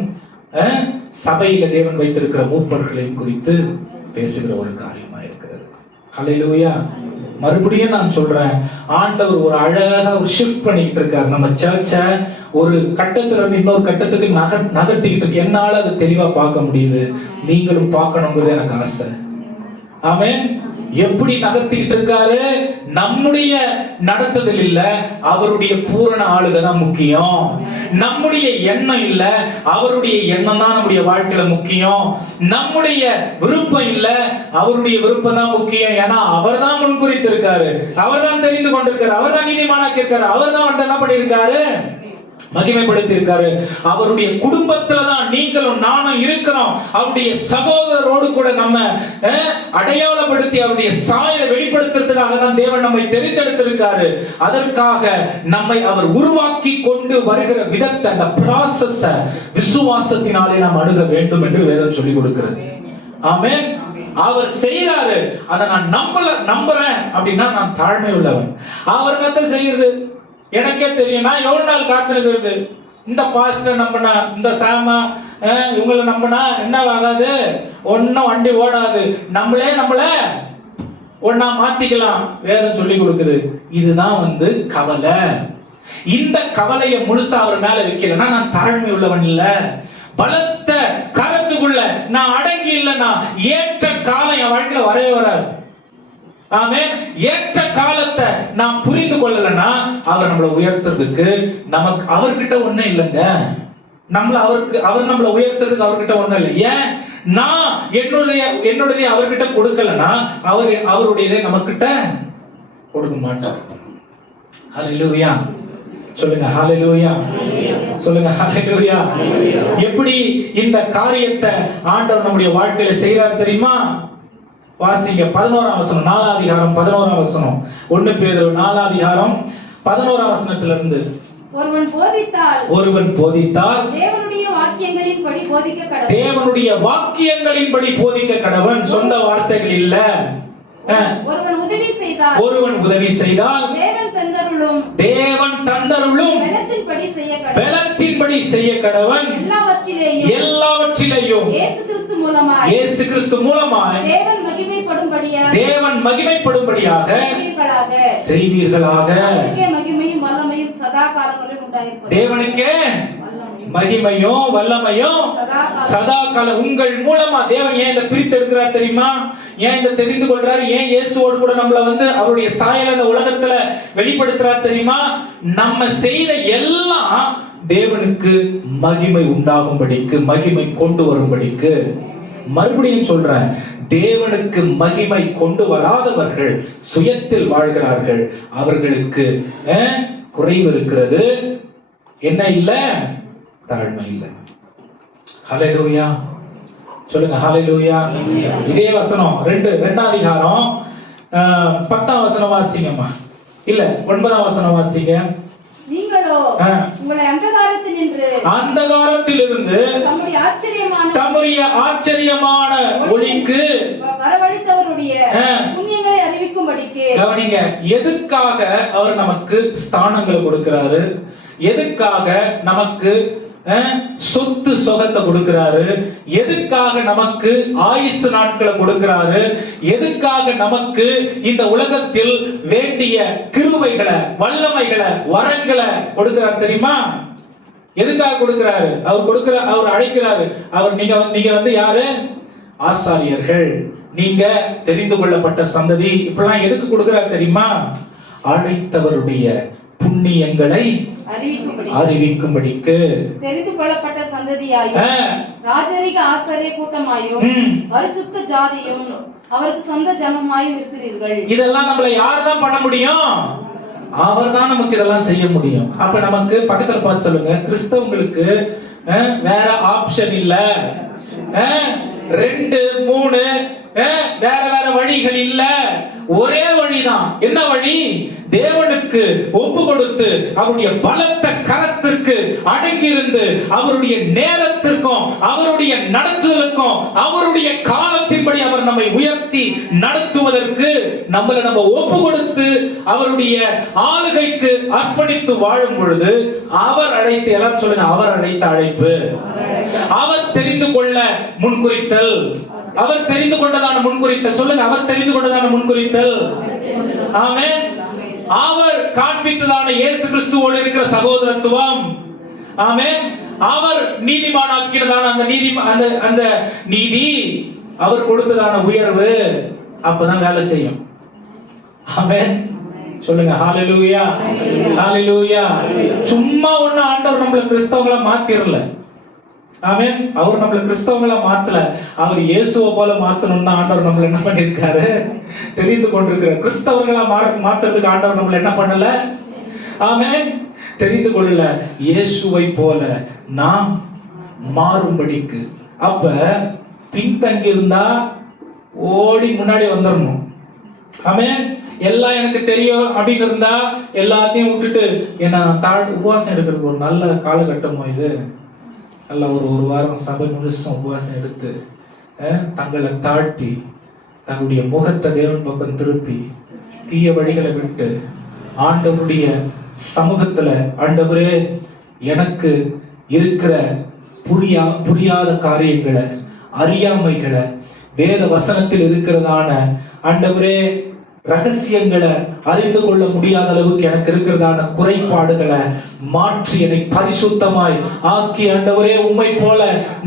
சபையில தேவன் வைத்திருக்கிற மூப்பர்களையும் குறித்து பேசுகிற ஒரு காரியமா இருக்கிறது. ஹல்லேலூயா. மறுபடியும் நான் சொல்றேன், ஆண்டவர் ஒரு அழகா ஒரு ஷிஃப்ட் பண்ணிட்டு இருக்காரு. நம்ம சர்ச்ச ஒரு கட்டத்துல இருந்து இன்னொரு கட்டத்துக்கு நகர்த்திக்கிட்டு இருக்கு. என்னால அது தெளிவா பார்க்க முடியுது. நீங்களும் பார்க்கணுங்கிறது எனக்கு ஆசை. ஆமென். எப்படி நகர்த்திக்கிட்டு இருக்காரு? நம்முடைய நடத்துதல் இல்ல, அவருடைய பூரண ஆளுகை தான் முக்கியம். நம்முடைய எண்ணம் இல்ல, அவருடைய எண்ணம் தான் நம்முடைய வாழ்க்கையில முக்கியம். நம்முடைய விருப்பம் இல்ல, அவருடைய விருப்பம் தான் முக்கியம். ஏன்னா அவர் தான் முன்குறித்திருக்காரு, அவர் தான் தெரிந்து கொண்டிருக்காரு, அவர் தான் நீதிமானாக்கி இருக்காரு, அவர் தான் வந்து என்ன பண்ணிருக்காரு? மகிமைப்படுத்தி இருக்காரு. அவருடைய குடும்பத்துல தான் நீங்களும் நானும் இருக்கிறோம். அவருடைய சகோதரரோடு கூட நம்ம அடையாளப்படுத்தி அவருடைய சாயலை வெளிப்படுத்துறதுக்காக தான் தேவன் நம்மை தெரிந்தெடுத்திருக்காரு. அதற்காக நம்மை அவர் உருவாக்கி கொண்டு வருகிற விதத்தை, அந்த ப்ராசஸ விசுவாசத்தினாலே நாம் அணுக வேண்டும் என்று வேதம் சொல்லிக் கொடுக்கிறது. ஆமென். அவர் செய்யறாரு, அதை நான் நம்புறேன் அப்படின்னா நான் தாழ்மை உள்ளவன். அவர் என்னத்தை செய்யறது எனக்கே தெரியும். நான் எவ்வளவு நாள் காத்திருக்கிறது? இந்த பாஸ்டர் நம்பினா, இந்த சாமா இவங்களை நம்பினா என்ன ஆகாது? ஒன்னும் வண்டி ஓடாது. நம்மள ஒன்னா மாத்திக்கலாம். வேதம் சொல்லி கொடுக்குது. இதுதான் வந்து கவலை. இந்த கவலையை முழுசா அவர் மேல வைக்கலன்னா நான் தாழ்மை உள்ளவன் இல்ல. பலத்த கரத்துக்குள்ள நான் அடங்கி இல்லைன்னா ஏற்ற காலம் என் வாழ்க்கையில வரவே வராது. ஆமென். ஏற்ற காலத்தை நாம் புரிந்து கொள்ளலன்னா அவர் நம்மளை உயர்த்துறதுக்கு நமக்கு அவர்கிட்ட ஒண்ணும் இல்லைங்க. அவர் நம்மளை உயர்த்துறதுக்கு அவர்கிட்ட ஒண்ணும் இல்லை. ஏன்? நான் என்னுடைய அவர்கிட்ட கொடுக்கலன்னா அவருடையதை நமக்கிட்ட கொடுக்க மாட்டார். ஹல்லேலூயா சொல்லுங்க. ஹல்லேலூயா சொல்லுங்க. ஹல்லேலூயா. எப்படி இந்த காரியத்தை ஆண்டவர் நம்முடைய வாழ்க்கையில செய்யறாரு தெரியுமா? வாசிங்க 11ஆம் வசனம், 4ஆம் அதிகாரம் 11ஆம் வசனம். 1 பேதுரு 4ஆம் அதிகாரம் 11ஆம் வசனத்திலிருந்து. ஒருவன் போதித்தால் தேவனுடைய வாக்கியங்களின்படி போதிக்க கடவன். சொந்த வார்த்தைகள் இல்ல. ஒருவன் உதவி செய்தால் தேவன் தந்தருளும் பலத்தின்படி செய்ய கடவன். எல்லாவற்றிலேயும் இயேசு கிறிஸ்து மூலமாய் தேவன் மகிமைப்படும்படியாக செய்வீர்களாக. தேவனுக்கே மகிமையும் வல்லமையும் சதா காலம் உங்கள் மூலமா. தேவன் ஏன் இதை பிரித்து எடுக்கிறார் தெரியுமா? ஏன் இதை தெரிந்து கொள்றாரு? ஏன் இயேசுவோடு கூட நம்மள வந்து அவருடைய சாயல இந்த உலகத்துல வெளிப்படுத்துறார் தெரியுமா? நம்ம செய்த எல்லாம் தேவனுக்கு மகிமை உண்டாகும்படிக்கு, மகிமை கொண்டு வரும்படிக்கு. மறுபடியும் சொல்றேன், தேவனுக்கு மகிமை கொண்டு வராதவர்கள் சுயத்தில் வாழ்கிறார்கள். அவர்களுக்கு குறைவு இருக்கிறது. என்ன இல்ல? தாழ்மை இல்ல. ஹல்லேலூயா சொல்லுங்க. ஹல்லேலூயா. இதே வசனம் 2ஆம் அதிகாரம் 10ஆம் வசனம் வாசிங்கம்மா. இல்ல 9ஆம் வசனம் வாசிங்க. நீங்களோ உங்களை அந்தகாரத்திலிருந்து தம்முடைய ஆச்சரியமான ஒளிக்கு வரவழைத்தவருடைய புண்ணியங்களை அறிவிக்கும்படிக்கு. கவனிங்க, எதுக்காக அவர் நமக்கு ஸ்தானங்களை கொடுக்கிறாரு? எதுக்காக நமக்கு சொத்து சொகத்தை கொடுக்கிறாரு? எதுக்காக நமக்கு ஆயுசு நாட்களை கொடுக்கிறாரு? எதுக்காக நமக்கு இந்த உலகத்தில் வேண்டிய கிருபைகளை, வல்லமைகளை, வரங்களை கொடுக்கிறார் தெரியுமா? எதுக்காக கொடுக்கிறாரு? அவர் அழைக்கிறாரு. அவர் நீங்க வந்து யாரு? ஆசாரியர்கள், நீங்க தெரிந்து கொள்ளப்பட்ட சந்ததி. இப்பெல்லாம் எதுக்கு கொடுக்கிறார் தெரியுமா? அழைத்தவருடைய புண்ணியங்களை அறிவிக்கும்படிக்கு. தெரிந்து கொள்ளப்பட்ட சந்ததியாயும் ராஜரிக ஆசாரிய கூட்டமாயும் பரிசுத்த ஜாதியும் அவருக்கு சொந்த ஜனமாயும் இருக்கிறீர்கள். இதெல்லாம் நம்மள யார் தான் பண்ண முடியும்? அவர் தான் நமக்கு இதெல்லாம் செய்ய முடியும். அப்ப நமக்கு பக்கத்துல பார்த்து சொல்லுங்க, கிறிஸ்தவங்களுக்கு வேற ஆப்ஷன் இல்ல. 2 3 வேற வேற வழிகள் இல்ல. ஒரே வழிதான். என்ன வழி? தேவனுக்கு ஒப்பு கொடுத்து அவருடைய பலத்த கரத்திற்கு அடங்கியிருந்து அவருடைய நேரத்திற்கும் அவருடைய நடத்துதலுக்கும் அவருடைய காலத்தின்படி அவர் நம்மை உயர்த்தி நடத்துவதற்கு நம்மளை நம்ம ஒப்பு கொடுத்து அவருடைய ஆளுகைக்கு அர்ப்பணித்து வாழும் பொழுது அவர் அழைத்து, எல்லாம் சொல்லுங்க, அவர் அழைத்த அழைப்பு, அவர் தெரிந்து கொள்ள முன்குறித்தல், அவர் தெரிந்து கொண்டதான முன்குறித்தல். சொல்லுங்க, அவர் தெரிந்து கொண்டதான முன்குறித்தல். ஆமென். அவர் காண்பித்ததான இயேசு கிறிஸ்துவோடு இருக்கிற சகோதரத்துவம். ஆமென். அவர் நீதிமானாக்கினதான அந்த நீதி, அவர் கொடுத்ததான உயர்வு, அப்பதான் வேலை செய்யும். ஆமென். சொல்லுங்க, ஹalleluya, ஹalleluya. சும்மா ஒண்ணு ஆண்டவர் நம்மள கிறிஸ்தவங்களா மாத்திரல. ஆமென். அவர் நம்மள கிறிஸ்தவங்களா மாத்தல, அவர் இயேசுவை போல மாத்தணும்னு ஆண்டவர் நம்மள என்ன பண்ணிருக்காரு? தெரிந்து கொண்டிருக்கிற கிறிஸ்தவர்களா மாத்துறதுக்கு ஆண்டவர் நம்மள என்ன பண்ணல? ஆமென். தெரிந்து கொள்ளல, இயேசுவை போல நாம் மாறும்படிக்கு. அப்ப பின்தங்கி இருந்தா ஓடி முன்னாடி வந்துடணும். ஆமென். எல்லாம் எனக்கு தெரியும் அப்படின்னு இருந்தா எல்லாத்தையும் விட்டுட்டு, ஏன்னா உபவாசம் எடுக்கிறதுக்கு ஒரு நல்ல காலகட்டமோ இது. நல்ல ஒரு வாரம் சபை முழுசும் உபவாசம் எடுத்து தங்களை தாழ்த்தி தங்களுடைய முகத்தை தேவன் பக்கம் திருப்பி தீய வழிகளை விட்டு ஆண்டவருடைய சமூகத்துல, ஆண்டவரே எனக்கு இருக்கிற புரியாத காரியங்களை, அறியாமைகளை, வேத வசனத்தில் இருக்கிறதான ஆண்டவரே ரகசியங்களை அறிந்து கொள்ள முடியாத அளவுக்கு எனக்கு இருக்கிறதான குறைபாடுகளை மாற்றி என்னை பரிசுத்தமாய் ஆக்கி, ஆண்டவரே உம்மை போல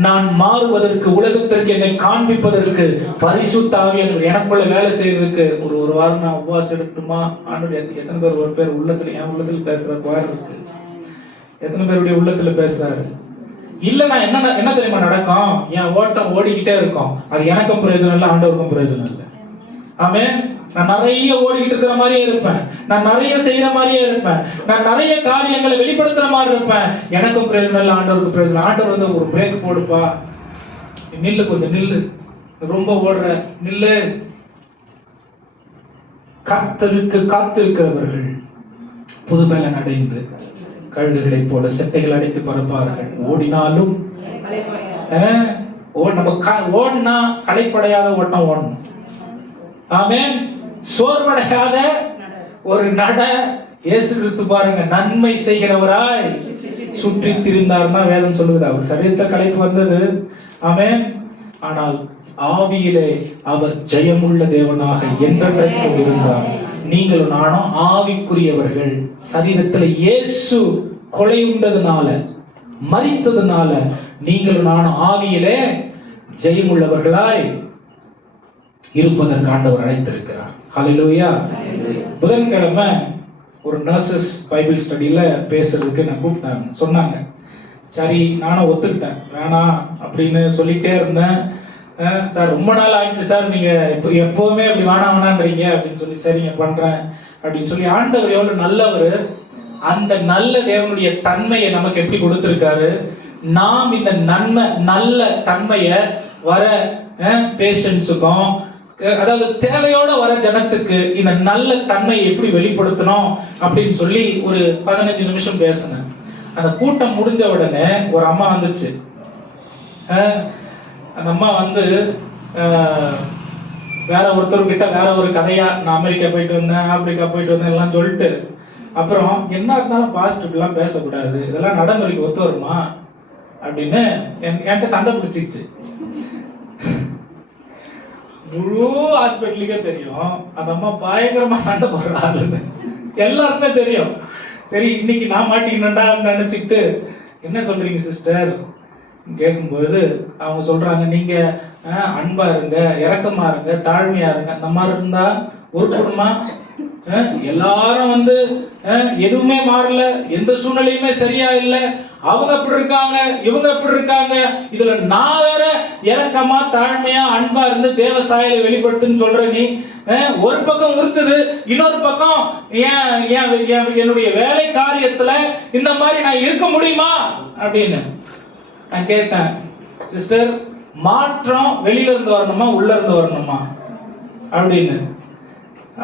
நான் மாறுவதற்கு, உலகத்திற்கு என்னை காண்பிப்பதற்கு பரிசுத்த ஆவியானவர் எனக்குள்ள வேலை செய்யறதுக்கு ஒரு வாரம் நான் உபவாசம் எடுக்கணுமா? ஆண்டவர் எத்தனை பேர், ஒரு பேர் உள்ளத்துல, என் உள்ளத்துல பேசுற குவார் இருக்கு, எத்தனை பேருடைய உள்ளத்துல பேசுறாரு? இல்ல, நான் என்ன தெரியுமா நடக்கும்? என் ஓட்டம் ஓடிக்கிட்டே இருக்கும். அது எனக்கும் பிரயோஜனம் இல்லை, ஆண்டவருக்கும் பிரயோஜனம் இல்லை. ஆமென். நான் நிறைய ஓடிக்கிட்டு இருக்கிற மாதிரியே இருப்பேன், நான் நிறைய செய்யற மாதிரியே இருப்பேன், நான் நிறைய காரியங்களை வெளிப்படுத்துற மாதிரி இருப்பேன். எனக்கும் பிரயோஜனம் இல்லை, ஆண்டவருக்கு பிரயோஜனம். ஆண்டவர் வந்து ஒரு பிரேக் போடுப்பா, நில்லு, கொஞ்சம் நில்லு, ரொம்ப ஓடுற, நில்லு. கர்த்தருக்கு காத்திருக்கிறவர்கள் புதுபலன் அடைந்து கழுகுகளை போல செட்டைகள் அடைத்து பறப்பார்கள். ஓடினாலும் ஓடினா களைப்படையாத ஓட்டம் ஓடணும். ஆமென். சோர்வடையாத ஒரு நட. இயேசு கிறிஸ்து பாருங்க, நன்மை செய்கிறவராய் சுற்றி திரிந்தார்னா வேதம் சொல்லுது. அவர் சரீரத்தை களைப்பு வந்தது. ஆமென். ஆனால் ஆவியிலே அவர் ஜெயமுள்ள தேவனாக என்றென்றைக்கும் இருந்தார். நீங்களும் நானும் ஆவிக்குரியவர்கள். சரீரத்தில் இயேசு கொலை உண்டதுனால, மரித்ததுனால நீங்களும் நானும் ஆவியிலே ஜெயமுள்ளவர்களாய் இருப்பதற்கு ஆண்டவர் அழைத்திருக்கிறார். ஹல்லேலூயா. புதன்கிழமை ஒரு நர்சஸ் பைபிள் ஸ்டடியில பேசுறதுக்கு நான் கூப்பிட்டாங்க. சொன்னாங்க, சரி நானும் ஒத்துக்கிட்டேன், வேணாம் அப்படின்னு சொல்லிட்டே இருந்தேன். சார் ரொம்ப நாள் ஆயிடுச்சு சார், நீங்க எப்பவுமே அப்படி வேணான்றீங்க அப்படின்னு சொல்லி, சரிங்க பண்றேன் அப்படின்னு சொல்லி. ஆண்டவர் எவ்வளவு நல்லவர்! அந்த நல்ல தேவனுடைய தன்மையை நமக்கு எப்படி கொடுத்திருக்காரு. நாம் இந்த நல்ல தன்மையை வர பேஷண்ட்ஸுக்கும், அதாவது தேவையோட வர ஜனத்துக்கு இந்த நல்ல தன்மையை எப்படி வெளிப்படுத்தணும் அப்படின்னு சொல்லி ஒரு 15 நிமிஷம் பேசினேன். அந்த கூட்டம் முடிஞ்ச உடனே ஒரு அம்மா வந்துச்சு. அந்த அம்மா வந்து வேற ஒருத்தர்கிட்ட வேற ஒரு கதையா, நான் அமெரிக்கா போயிட்டு வந்தேன், ஆப்பிரிக்கா போயிட்டு வந்தேன் எல்லாம் சொல்லிட்டு, அப்புறம் என்ன இருந்தாலும் பாசிட்டிவ் எல்லாம் பேசக்கூடாது, இதெல்லாம் நடைமுறைக்கு ஒத்து வருமா அப்படின்னு என்கிட்ட சண்டை பிடிச்சிச்சு. முழு ஹாஸ்பிட்டலுக்கே தெரியும் அந்த அம்மா பயங்கரமா சண்டை போடுறாங்க, எல்லாருமே தெரியும். சரி இன்னைக்கு நான் மாட்டிக்கணும்டா நினைச்சுக்கிட்டு, என்ன சொல்றீங்க சிஸ்டர் கேட்கும்போது அவங்க சொல்றாங்க, நீங்க அன்பா இருங்க, இரக்கமா இருங்க, தாழ்மையா இருங்க. அந்த மாதிரி இருந்தா ஒரு குடும்பம் எல்லாரும் எதுவுமே மாறல, எந்த சூழ்நிலையுமே சரியா இல்ல, அவங்க அப்படி இருக்காங்க, இவங்க அப்படி இருக்காங்க, இதுல நான் வேற இரக்கமா தாழ்மையா அன்பா இருந்து தேவ சாயலை வெளிப்படுத்துன்னு சொல்ற நீ ஒரு பக்கம் உறுத்துது, இன்னொரு பக்கம் என்னுடைய வேலை காரியத்துல இந்த மாதிரி நான் இருக்க முடியுமா அப்படின்னு நான் கேட்டேன். சிஸ்டர், மாற்றம் வெளியில இருந்து வரணுமா உள்ள இருந்து வரணுமா அப்படின்னு.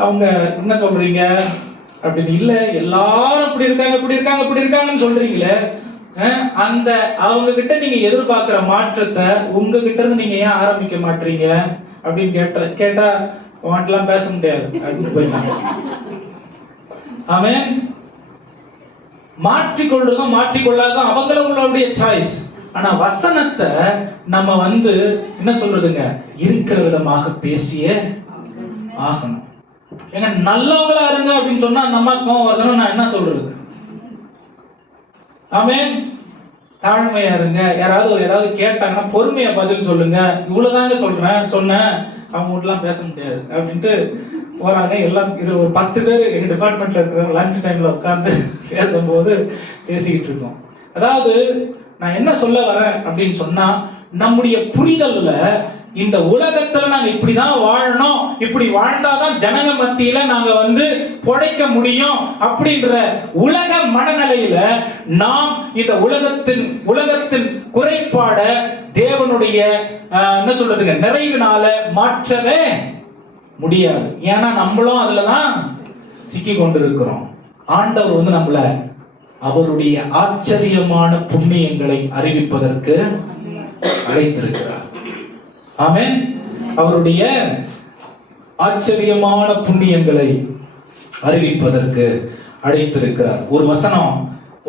அவங்க என்ன சொல்றீங்க அப்படின்னு. இல்ல, எல்லாரும் இப்படி இருக்காங்க இப்படி இருக்காங்க இப்படி இருக்காங்கன்னு சொல்றீங்களே, அந்த அவங்க கிட்ட நீங்க எதிர்பார்க்கிற மாற்றத்தை உங்ககிட்ட இருந்து நீங்க ஏன் ஆரம்பிக்க மாட்டீங்க அப்படின்னு கேட்டா வாட்டெல்லாம் பேச முடியாது அப்படின்னு போயிட்டாங்க. ஆமென். மாற்றிக்கொள்றதும் மாற்றிக்கொள்ளாததும் அவங்களுடைய சாய்ஸ். ஆனா வசனத்தை நம்ம என்ன சொல்றதுங்க, இருக்கிற விதமாக பேசியே ஆகணும். ஏங்க, நல்லவங்களா இருங்க அப்படின்னு சொன்னா நமக்கும் வரணும். நான் என்ன சொல்றது? ஆமென். தாழ்மையா இருங்க. யாராவது கேட்டாங்கன்னா பொறுமையா பதில் சொல்லுங்க. இவ்வளவுதாங்க சொன்னேன் அவங்க வீட்டுலாம் பேச முடியாது அப்படின்ட்டு போறாங்க. எல்லாம் இது ஒரு 10 பேர் எங்க டிபார்ட்மெண்ட்ல இருக்கிறவங்க லஞ்ச் டைம்ல உட்கார்ந்து பேசும்போது பேசிக்கிட்டு இருக்கோம். அதாவது நான் என்ன சொல்ல வரேன் அப்படின்னு சொன்னா, நம்முடைய புரிதல்ல இந்த உலகத்துல நாங்க இப்படிதான் வாழணும், இப்படி வாழ்ந்தாதான் ஜனங்க மத்தியில நாங்க பொழைக்க முடியும் அப்படின்ற உலக மனநிலையில நாம் இந்த உலகத்தின் குறைபாட தேவனுடைய என்ன சொல்றதுங்க நிறைவினால மாற்றவே முடியாது. ஏன்னா நம்மளும் அதுலதான் சிக்கி கொண்டிருக்கிறோம். ஆண்டவர் நம்மள அவருடைய ஆச்சரியமான புண்ணியங்களை அறிவிப்பதற்கு அழைத்திருக்கிறார். ஆமென். அவருடைய ஆச்சரியமான புண்ணியங்களை அறிவிப்பதற்கு அழைத்திருக்கிறார். ஒரு வசனம்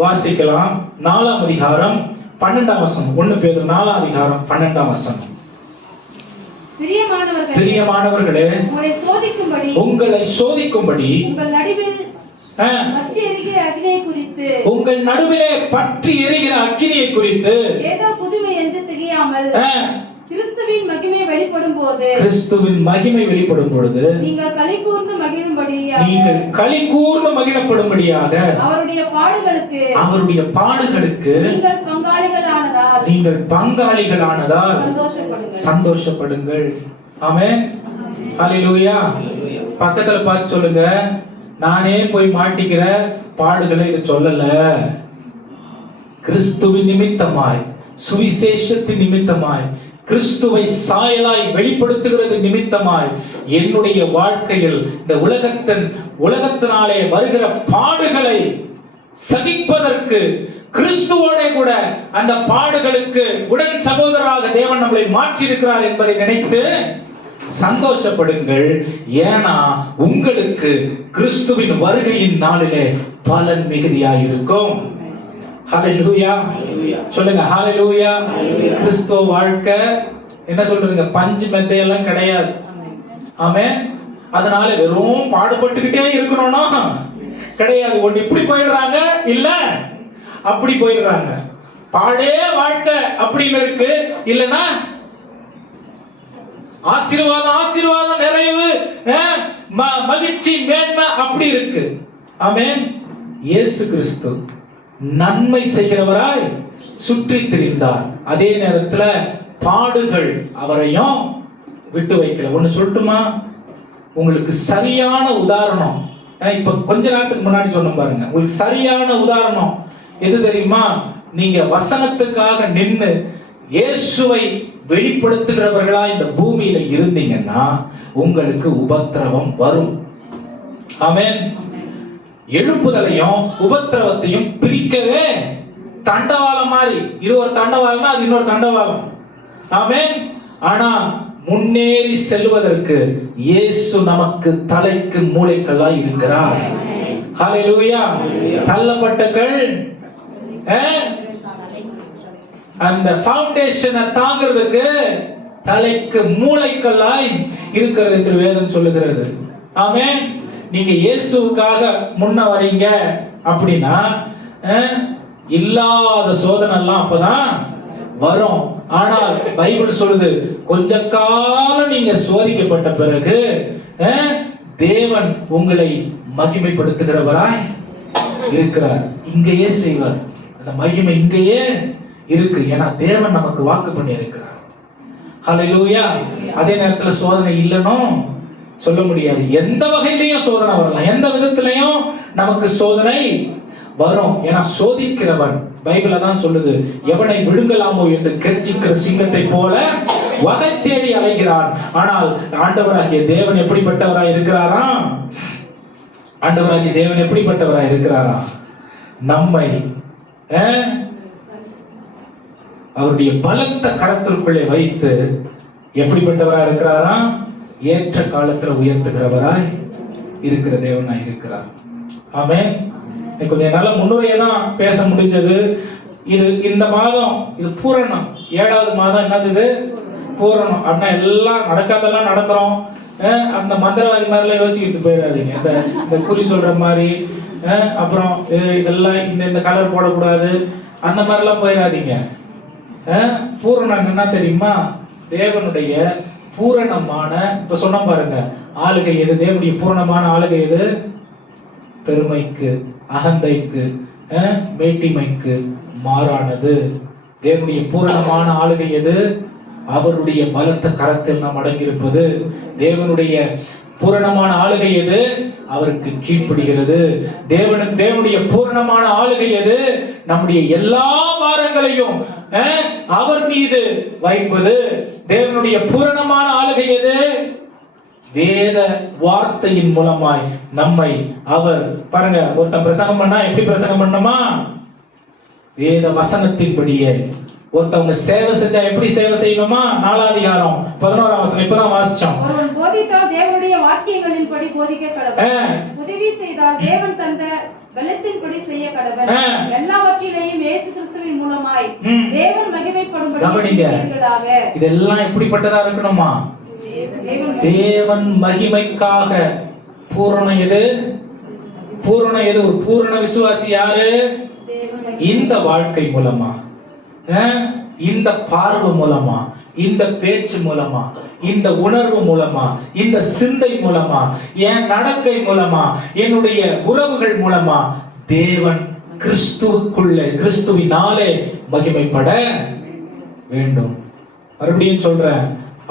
வாசிக்கலாம். 4ஆம் அதிகாரம் 12ஆம் வசனம். 1 பேதுரு 4ஆம் அதிகாரம் 12ஆம் வசனம். பிரியமானவர்களே, உங்களை சோதிக்கும்படி உங்கள் நடுவிலே பற்றி எரிகிற அக்கினியை குறித்து ஏதோ புதுமை என்று தெரியாமல் கிறிஸ்துவின் மகிமை வெளிப்படும் பொழுது நீங்கள் களிகூர்ந்து மகிழப்படும்படியாக அவருடைய பாடுகளுக்கு நீங்கள் பங்காளிகளானதால் சந்தோஷப்படுங்கள். ஆமென். ஹல்லேலூயா. பக்கத்துல பார்த்து சொல்லுங்க, நானே போய் மாட்டிக்கிற பாடுகளை இது சொல்லல. கிறிஸ்துவின் நிமித்தமாய், சுவிசேஷத்தின் நிமித்தமாய், கிறிஸ்துவை சாயலாய் வெளிப்படுத்துகிறது நிமித்தமாய் என்னுடைய வாழ்க்கையில் இந்த உலகத்தினாலே வருகிற பாடுகளை சகிப்பதற்கு கிறிஸ்துவோட கூட அந்த பாடுகளுக்கு உடன் சகோதரராக தேவன் நம்மளை மாற்றி இருக்கிறார் என்பதை நினைத்து சந்தோஷப்படுங்கள். ஏன்னா உங்களுக்கு கிறிஸ்துவின் வருகையின் நாளிலே பலன் மிகுதியாயிருக்கும். ஹல்லேலூயா. சொல்லுங்க ஹல்லேலூயா. கிறிஸ்துவ வாழ்க்கை என்ன சொல்றதுங்க, பஞ்சு மெத்தையெல்லாம் கிடையாது. ஆமென். அதனால வெறும் பாடுபட்டுக்கிட்டே இருக்கணும்னா கிடையாது. ஒன்று இப்படி போயிடுறாங்க, இல்ல அப்படி போயிடுறாங்க. பாடே வாழ்க்கை அப்படின்னு இருக்கு, இல்லனா ஆசீர்வாதம் நிறைவு மகிழ்ச்சி மேன்மை அப்படி இருக்கு. ஆமென். இயேசு கிறிஸ்து நன்மை செய்கிறவராய் சுற்றி திரிந்தார். அதே நேரத்துல பாடுகள் அவரையும் விட்டு வைக்கல. ஒண்ணு சொல்லட்டுமா, உங்களுக்கு சரியான உதாரணம் இப்ப கொஞ்ச நேரத்துக்கு முன்னாடி சொன்ன பாருங்க. உங்களுக்கு சரியான உதாரணம் எது தெரியுமா? நீங்க வசனத்துக்காக நின்னு இயேசுவை வெளிப்படுத்துகிறவர்களா இந்த பூமியில இருந்தீங்கன்னா உங்களுக்கு உபத்திரவம் வரும். ஆமென். எழுப்புதலையும் உபத்திரவத்தையும் பிரிக்கவே தண்டவாளம் மாதிரி, இது ஒரு தண்டவாளம்னா அது இன்னொரு தண்டவாளம். ஆமென். ஆனா முன்னேறி செல்வதற்கு இயேசு நமக்கு தலைக்கு மூளைக்கல்லாய் இருக்கிறார். ஹல்லேலூயா. தள்ளப்பட்டகள் அந்த ஃபவுண்டேஷனை தாங்கிறதுக்கு தலைக்கு மூளைக்கல்லாய் இருக்கிறது என்று வேதம் சொல்லுகிறது. ஆமென். நீங்க இயேசுவுக்காக முன்ன வரீங்க அப்படின்னா இல்லாத சோதனை எல்லாம் அப்பதான் வரும். ஆனால் பைபிள் சொல்லுது, கொஞ்ச காலம் நீங்க சோதிக்கப்பட்ட பிறகு தேவன் உங்களை மகிமைப்படுத்துகிறவராய் இருக்கிறார். இங்கேயே செய்வார். அந்த மகிமை இங்கேயே இருக்கு. ஏன்னா தேவன் நமக்கு வாக்கு பண்ணி இருக்கிறார். ஹல்லேலூயா. அதே நேரத்துல சோதனை இல்லைன்னு சொல்ல முடியாது. எந்த வகையிலையும் சோதனை வரலாம், எந்த விதத்திலையும் நமக்கு சோதனை வரும். ஏன்னா சோதிக்கிறவன் பைபிள் தான் சொல்லுது, எவனை விழுங்கலாமோ என்று கெர்ச்சிக்கிற சிங்கத்தை போல வகை தேடி அலைகிறான். ஆனால் ஆண்டவராகிய தேவன் எப்படிப்பட்டவராய் இருக்கிறாரா? ஆண்டவராகிய தேவன் எப்படிப்பட்டவராய் இருக்கிறாரா? நம்மை அவருடைய பலத்த கரத்திற்குள்ளே வைத்து எப்படிப்பட்டவராய் இருக்கிறாரா? ஏற்ற காலத்துல உயர்த்துகிறவராய் இருக்கிற தேவனாய் இருக்கிறார். ஆமென். கொஞ்சம் என்னால முன்னுரையை தான் பேச முடிஞ்சது. இது இந்த மாதம் இது பூரணம், 7வது மாதம். என்னது பூரணம் அப்படின்னா எல்லாம் நடக்காதெல்லாம் நடக்கிறோம். அந்த மந்திரவாதி மாதிரிலாம் யோசிக்கிட்டு போயிடாதீங்க. இந்த குறி சொல்ற மாதிரி அப்புறம் இதெல்லாம் இந்த கலர் போடக்கூடாது அந்த மாதிரிலாம் போயிடாதீங்க. பூரணம் என்ன தெரியுமா? தேவனுடைய பூரணமான, இப்ப சொன்ன பாருங்க, ஆளுகை எது? தேவனுடைய பூரணமான ஆளுகை எது? பெருமைக்கு, அகந்தைக்கு, மேட்டிமைக்கு மாறானது. தேவனுடைய பூரணமான ஆளுகை எது? அவருடைய பலத்த கரத்தில் நாம் அடங்கியிருப்பது. தேவனுடைய பூரணமான ஆளுகை எது? அவருக்கு கீழ்ப்படுகிறது. தேவனுடைய பூரணமான ஆளுகை எது? நம்முடைய எல்லா பாரங்களையும் அவர் மீது வைப்பது. தேவனுடைய பூரணமான ஆளுகை எது? வேத வார்த்தையின் மூலமாய் நம்மை அவர், பாருங்க, ஒருத்தன் பிரசங்கம் பண்ணா எப்படி பிரசங்கம் பண்ணணுமா? வேத வசனத்தின்படியே. ஒருத்தவங்க சேவை செஞ்சா எப்படி சேவை செய்யணுமா? 4ஆம் அதிகாரம் 11ஆம் வசனம் இப்பதான் வாசிச்சோம். ஒருவன் போதித்தால் தேவனுடைய வாக்கியங்களின்படி போதிக்க கடவன். உதவி செய்தால் தேவன் தந்த பலத்தின்படி செய்ய கடவன். எல்லாவற்றிலேயும் இயேசு கிறிஸ்துவின் மூலமாய் தேவன் மகிமைப்படும்படி செய்வீர்களாக. இதெல்லாம் எப்படிப்பட்டதா இருக்கணுமா? தேவன் மகிமைக்காக. பூரணம் எது? பூரணம் எது? ஒரு பூரண விசுவாசி யாரு? இந்த வாழ்க்கை மூலமா, இந்த பார்வை மூலமா, இந்த பேச்சு மூலமா, இந்த உணர்வு மூலமா, இந்த சிந்தை மூலமா, என் நடக்கை மூலமா, என்னுடைய உறவுகள் மூலமா தேவன் கிறிஸ்துவுக்குள்ளே, கிறிஸ்துவினாலே மகிமைப்பட வேண்டும். மறுபடியும் சொல்றேன்,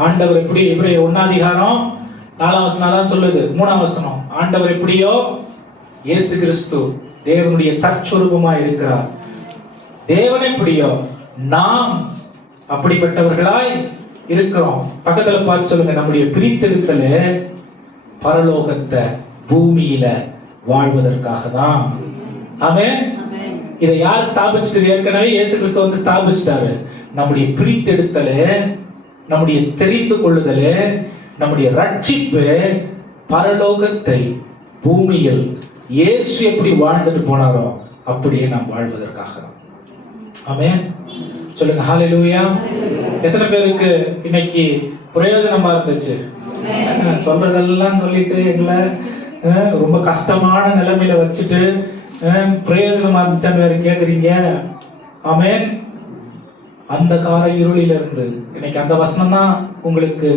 ஆண்டவர் எப்படி? எபிரேயர் 1ஆம் அதிகாரம் 4ஆம் வசனம் தான் சொல்லுது. 3ஆம் வசனம், ஆண்டவர் எப்படியோ இயேசு கிறிஸ்து தேவனுடைய தற்சொரூபமா இருக்கிறார். தேவன் எப்படியோ நாம் அப்படிப்பட்டவர்களாய் இருக்கிறோம். பக்கத்துல பார்த்து சொல்லுங்க, நம்முடைய பிரித்தெடுத்தல பரலோகத்தை பூமியில வாழ்வதற்காக தான். ஆமென். இதை யார் ஸ்தாபிச்சிட்டு? ஏற்கனவே இயேசு கிறிஸ்து வந்து ஸ்தாபிச்சிட்டாரு. நம்முடைய பிரித்தெடுத்தல, நம்முடைய தெரிந்து கொள்ளுதல், நம்முடைய ரட்சிப்பு பரலோகத்தை பூமியில் இயேசு எப்படி வாழ்ந்துட்டு போனாரோ அப்படியே நாம் வாழ்வதற்காக. ஆமென். சொல்லுங்க ஹல்லேலூயா. எத்தனை பேருக்கு இன்னைக்கு பிரயோஜனமா இருந்துச்சு? சொல்றதெல்லாம் சொல்லிட்டு எங்களை ரொம்ப கஷ்டமான நிலைமையில வச்சுட்டு பிரயோஜனமா இருந்துச்சான்னு வேற கேக்குறீங்க. ஆமென். அந்த கால இருளில இருந்து இன்னைக்கு அந்த வசனம் தான் உங்களுக்கு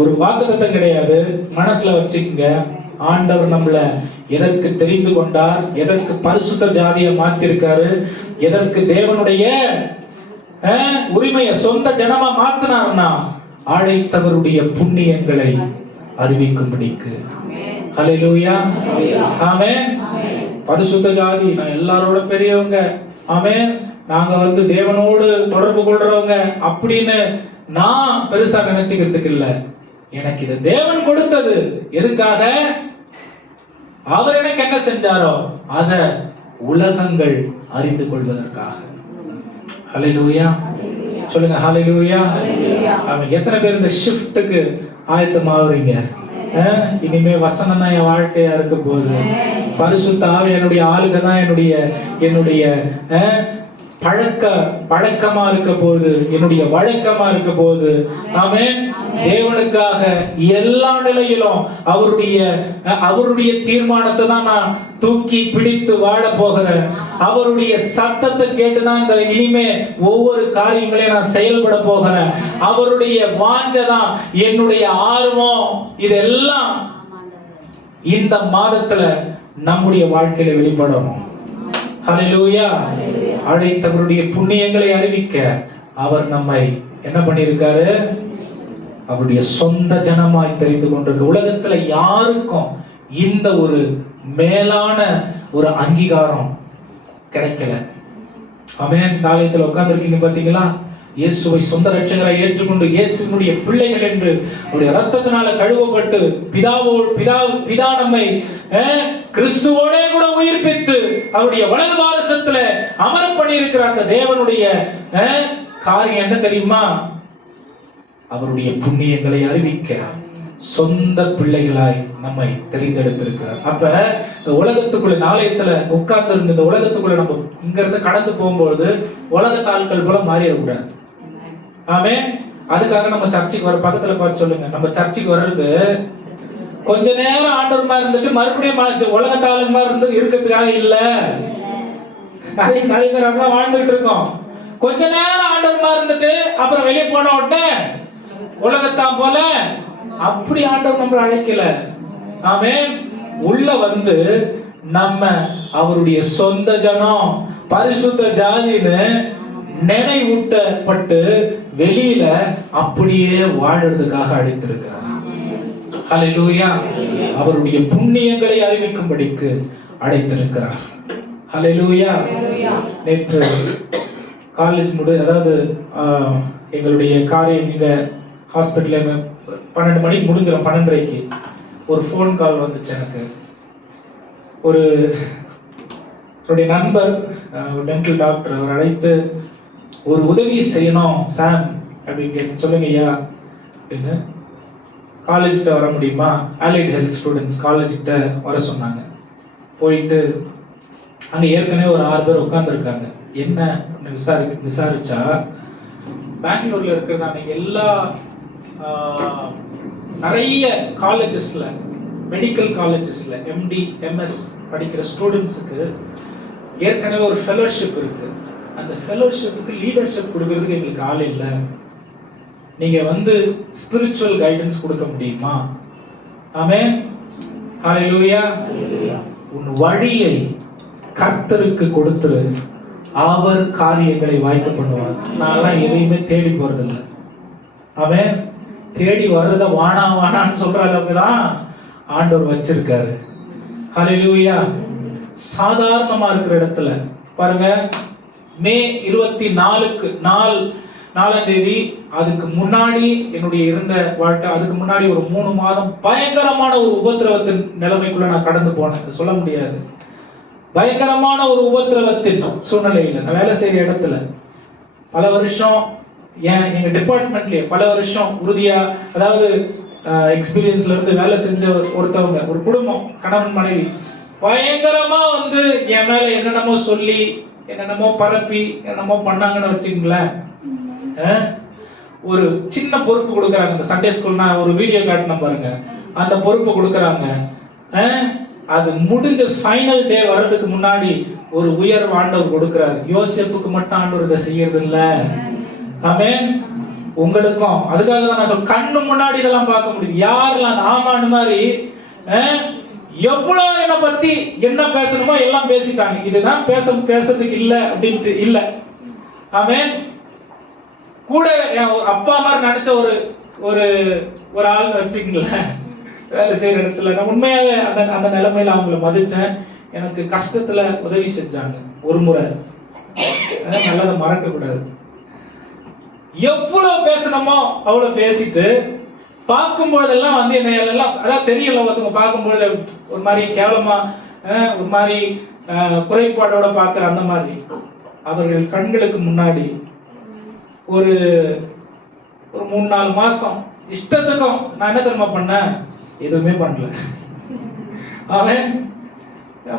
ஒரு வாக்குத்தத்தம் கிடையாது, மனசுல வச்சுக்கங்க. ஆண்டவர் நம்மள எதற்கு தெரிந்து கொண்டார், எதற்கு பரிசுத்த ஜாதியை மாத்திருக்காரு, எதற்கு தேவனுடைய உரிமையை சொந்த ஜனமா மாத்தினார்னா அழைத்தவருடைய புண்ணியங்களை அறிவிக்கும்படிக்கு. ஹல்லேலூயா. ஆமென். பரிசுத்த ஜாதி, நான் எல்லாரோட பெரியவங்க, ஆமென், நாங்க வந்து தேவனோடு தொடர்பு கொள்றவங்க அப்படின்னு நான் பெருசா நினைச்சுக்கிறதுக்கு இல்ல. எனக்கு இது தேவன் கொடுத்தது. எதுக்காக? அவர் எனக்கு என்ன செஞ்சாரோ அத உலகங்கள் அறிந்து கொள்வதற்காக. ஹல்லேலூயா. சொல்லுங்க ஹல்லேலூயா. எத்தனை பேர் இந்த ஷிஃப்ட்டுக்கு ஆயத்தமாவறீங்க? இனிமே வசனம் தான் என் வாழ்க்கையா இருக்க போகுது. பரிசுத்த ஆவி என்னுடைய ஆளுகை தான் என்னுடைய பழக்கமா இருக்க போகுது, என்னுடைய வழக்கமா இருக்க போகுது. ஆமென். தேவனுக்காக எல்லா நிலையிலும் அவருடைய தீர்மானத்தை தான் நான் தூக்கி பிடித்து வாழ போகிறேன். அவருடைய சத்தத்தை கேட்டுதான் இந்த இனிமே ஒவ்வொரு காரியங்களையும் நான் செயல்பட போகிறேன். அவருடைய வாஞ்சை தான் என்னுடைய ஆர்வம். இதெல்லாம் இந்த மாதத்துல நம்முடைய வாழ்க்கையில வெளிப்படணும். ஹல்லேலூயா. அழைத்தவருடைய புண்ணியங்களை அறிவிக்க அவர் நம்மை என்ன பண்ணியிருக்காரு? அவருடைய சொந்த ஜனமாய் தெரிந்து கொண்டிருக்க. உலகத்துல யாருக்கும் இந்த ஒரு மேலான ஒரு அங்கீகாரம் கிடைக்கல. ஆமென். தாலயத்துல உட்கார்ந்து இருக்கீங்க பாத்தீங்களா? இயேசுவை சொந்த ரட்சகராய் ஏற்றுக்கொண்டு இயேசுவினுடைய பிள்ளைகள் என்று அவருடைய ரத்தத்தினால கழுவப்பட்டு பிதா நம்மை கிறிஸ்துவோட கூட உயிர்ப்பித்து அவருடைய வலது பாரசத்துல அமர பண்ணி இருக்கிற அந்த தேவனுடைய காரியம் என்ன தெரியுமா? அவருடைய புண்ணியங்களை அறிவிக்க சொந்த பிள்ளைகளாய் நம்மை தெரிந்தெடுத்திருக்கிறார். அப்ப இந்த உலகத்துக்குள்ள நாளையத்துல உட்கார்ந்து இருந்த இந்த உலகத்துக்குள்ள நம்ம இங்க இருந்து கடந்து போகும்போது உலகத்து ஆட்கள் போல மாறிடக்கூடாது. ஆமென். அதுக்காக நம்ம சர்ச்சுக்கு வர, பக்கத்துல பார்த்து சொல்லுங்க, நம்ம சர்ச்சுக்கு வர்றது கொஞ்ச நேரம் ஆண்டவர் மாதிரி இருந்துட்டு மறுபடியும் உலகத்து ஆளுங்க மாதிரி இருந்து இருக்கிறதுக்காக இல்ல. நிறைய பேர் அப்படிதான் வாழ்ந்துட்டு இருக்கோம். கொஞ்ச நேரம் ஆண்டவர் மாதிரி இருந்துட்டு அப்புறம் வெளியே போன உடனே உலகத்தான் போல. அப்படி ஆண்டவர் நம்மளை அழைக்கல. ஆமென். உள்ள வந்து நம்ம அவருடைய சொந்த ஜனம், பரிசுத்த ஜாதின்னு நினைவூட்டப்பட்டு வெளியில அப்படியே வாழறதுக்காக அழைத்திருக்கிறார். ஹல்லேலூயா. அவருடைய புண்ணியங்களை அறிவிக்கும்படிக்கு அழைத்திருக்கிறார். ஹல்லேலூயா. நேற்று காலேஜ் அதாவது எங்களுடைய காரியம் இங்க ஹாஸ்பிட்டல் 12 மணிக்கு முடிஞ்சிடும். 12:30க்கு ஒரு ஃபோன் கால் வந்துச்சு எனக்கு. ஒரு நண்பர் டென்டல் டாக்டர், அவர் அழைத்து ஒரு உதவி செய்யணும் சாம் அப்படின்னு கேட்டு, சொல்லுங்க ஐயா அப்படின்னு. காலேஜ்கிட்ட வர முடியுமா? அலைட் ஹெல்த் ஸ்டூடெண்ட்ஸ் காலேஜ்கிட்ட வர சொன்னாங்க. போயிட்டு அங்க ஏற்கனவே ஒரு 6 பேர் உட்கார்ந்துருக்காங்க. என்ன விசாரிச்சா பெங்களூர்ல இருக்கிறதான எல்லா நிறைய காலேஜஸ்ல, மெடிக்கல் காலேஜஸ்ல எம்டி எம்எஸ் படிக்கிற ஸ்டூடெண்ட்ஸுக்கு ஏற்கனவே ஒரு ஃபெலோஷிப் இருக்கு. அந்த ஃபெலோஷிப்புக்கு லீடர்ஷிப் கொடுக்கறதுக்கு எங்களுக்கு ஆள் இல்லை. நீங்க வந்து ஸ்பிரிச்சுவல் கைடன்ஸ் கொடுக்க முடியுமா? ஆமென். ஹல்லேலூயா. உன் வழியை கர்த்தருக்கு கொடுத்துரு, அவர் காரியங்களை வாய்க்க பண்ணுவார். நான் எதையுமே தேடி போறதில்லை. அவன் தேடி வர்றத வானான்னு சொல்ற அளவுக்கு தான் ஆண்டவர் வச்சிருக்காரு. ஹல்லேலூயா. சாதாரணமா இருக்கிற இடத்துல பாருங்க, மே 24ஆம் தேதி, அதுக்கு முன்னாடி என்னுடைய இருந்த வாழ்க்கை, அதுக்கு முன்னாடி ஒரு 3 மாதம் பயங்கரமான ஒரு உபத்திரவத்தின் நிலைமைக்குள்ள நான் கடந்து போனேன். சொல்ல முடியாது. பயங்கரமான ஒரு உபத்திரவத்தின் சூழ்நிலையில நான் வேலை செய்யற இடத்துல பல வருஷம், எங்க டிபார்ட்மெண்ட்லயே பல வருஷம் உறுதியா, அதாவது எக்ஸ்பீரியன்ஸ்ல இருந்து வேலை செஞ்ச ஒருத்தவங்க, ஒரு குடும்பம், கணவன் மனைவி, பயங்கரமா வந்து என் மேல என்னென்னமோ சொல்லி என்னென்னமோ பரப்பி என்னென்னமோ பண்ணாங்கன்னு வச்சுங்களேன். ஒரு சின்ன பொறுப்பு கொடுக்கறாங்க. இந்த சண்டே ஸ்கூல்னா ஒரு வீடியோ காட்டின பாருங்க, அந்த பொறுப்பு கொடுக்கறாங்க. அது முடிஞ்ச ஃபைனல் டே வர்றதுக்கு முன்னாடி ஒரு உயர்வு ஆண்டவர் கொடுக்கிறார். யோசேப்புக்கு மட்டும் ஆண்டவர் இதை செய்யறது இல்ல. ஆமென். உங்களுக்கும் அதுக்காக தான் நான் சொல்ல, கண்ணு முன்னாடி இதெல்லாம் பார்க்க முடியுது. யாரெல்லாம் ஆமான்னு மாதிரி எவ்வளவு என்னை பத்தி என்ன பேசணுமோ எல்லாம் பேசிட்டாங்க. இதுதான் பேசுறதுக்கு இல்ல அப்படின்ட்டு இல்ல. ஆமென். கூட அப்பா மாதிரி நினைச்ச ஒரு ஆள் வச்சுங்களேன் வேலை செய்யற இடத்துல. நான் உண்மையாவே அந்த நிலைமையில அவங்கள மதிச்சேன். எனக்கு கஷ்டத்துல உதவி செஞ்சாங்க ஒரு முறை. நல்லதை மறக்க கூடாது. எவ்வளவு பேசணுமோ அவ்வளவு பேசிட்டு பார்க்கும்போதெல்லாம் வந்து என்ன எல்லாம், அதாவது தெரியல, ஒருத்தவங்க பார்க்கும்போது ஒரு மாதிரி கேவலமா, ஒரு மாதிரி குறைபாடோட பார்க்கிற அந்த மாதிரி அவர்கள் கண்களுக்கு முன்னாடி ஒரு 3-4 மாசம் இஷ்டத்துக்கும் நான் என்ன தெரியுமா பண்ணேன்? எதுவுமே பண்ணல. அவன்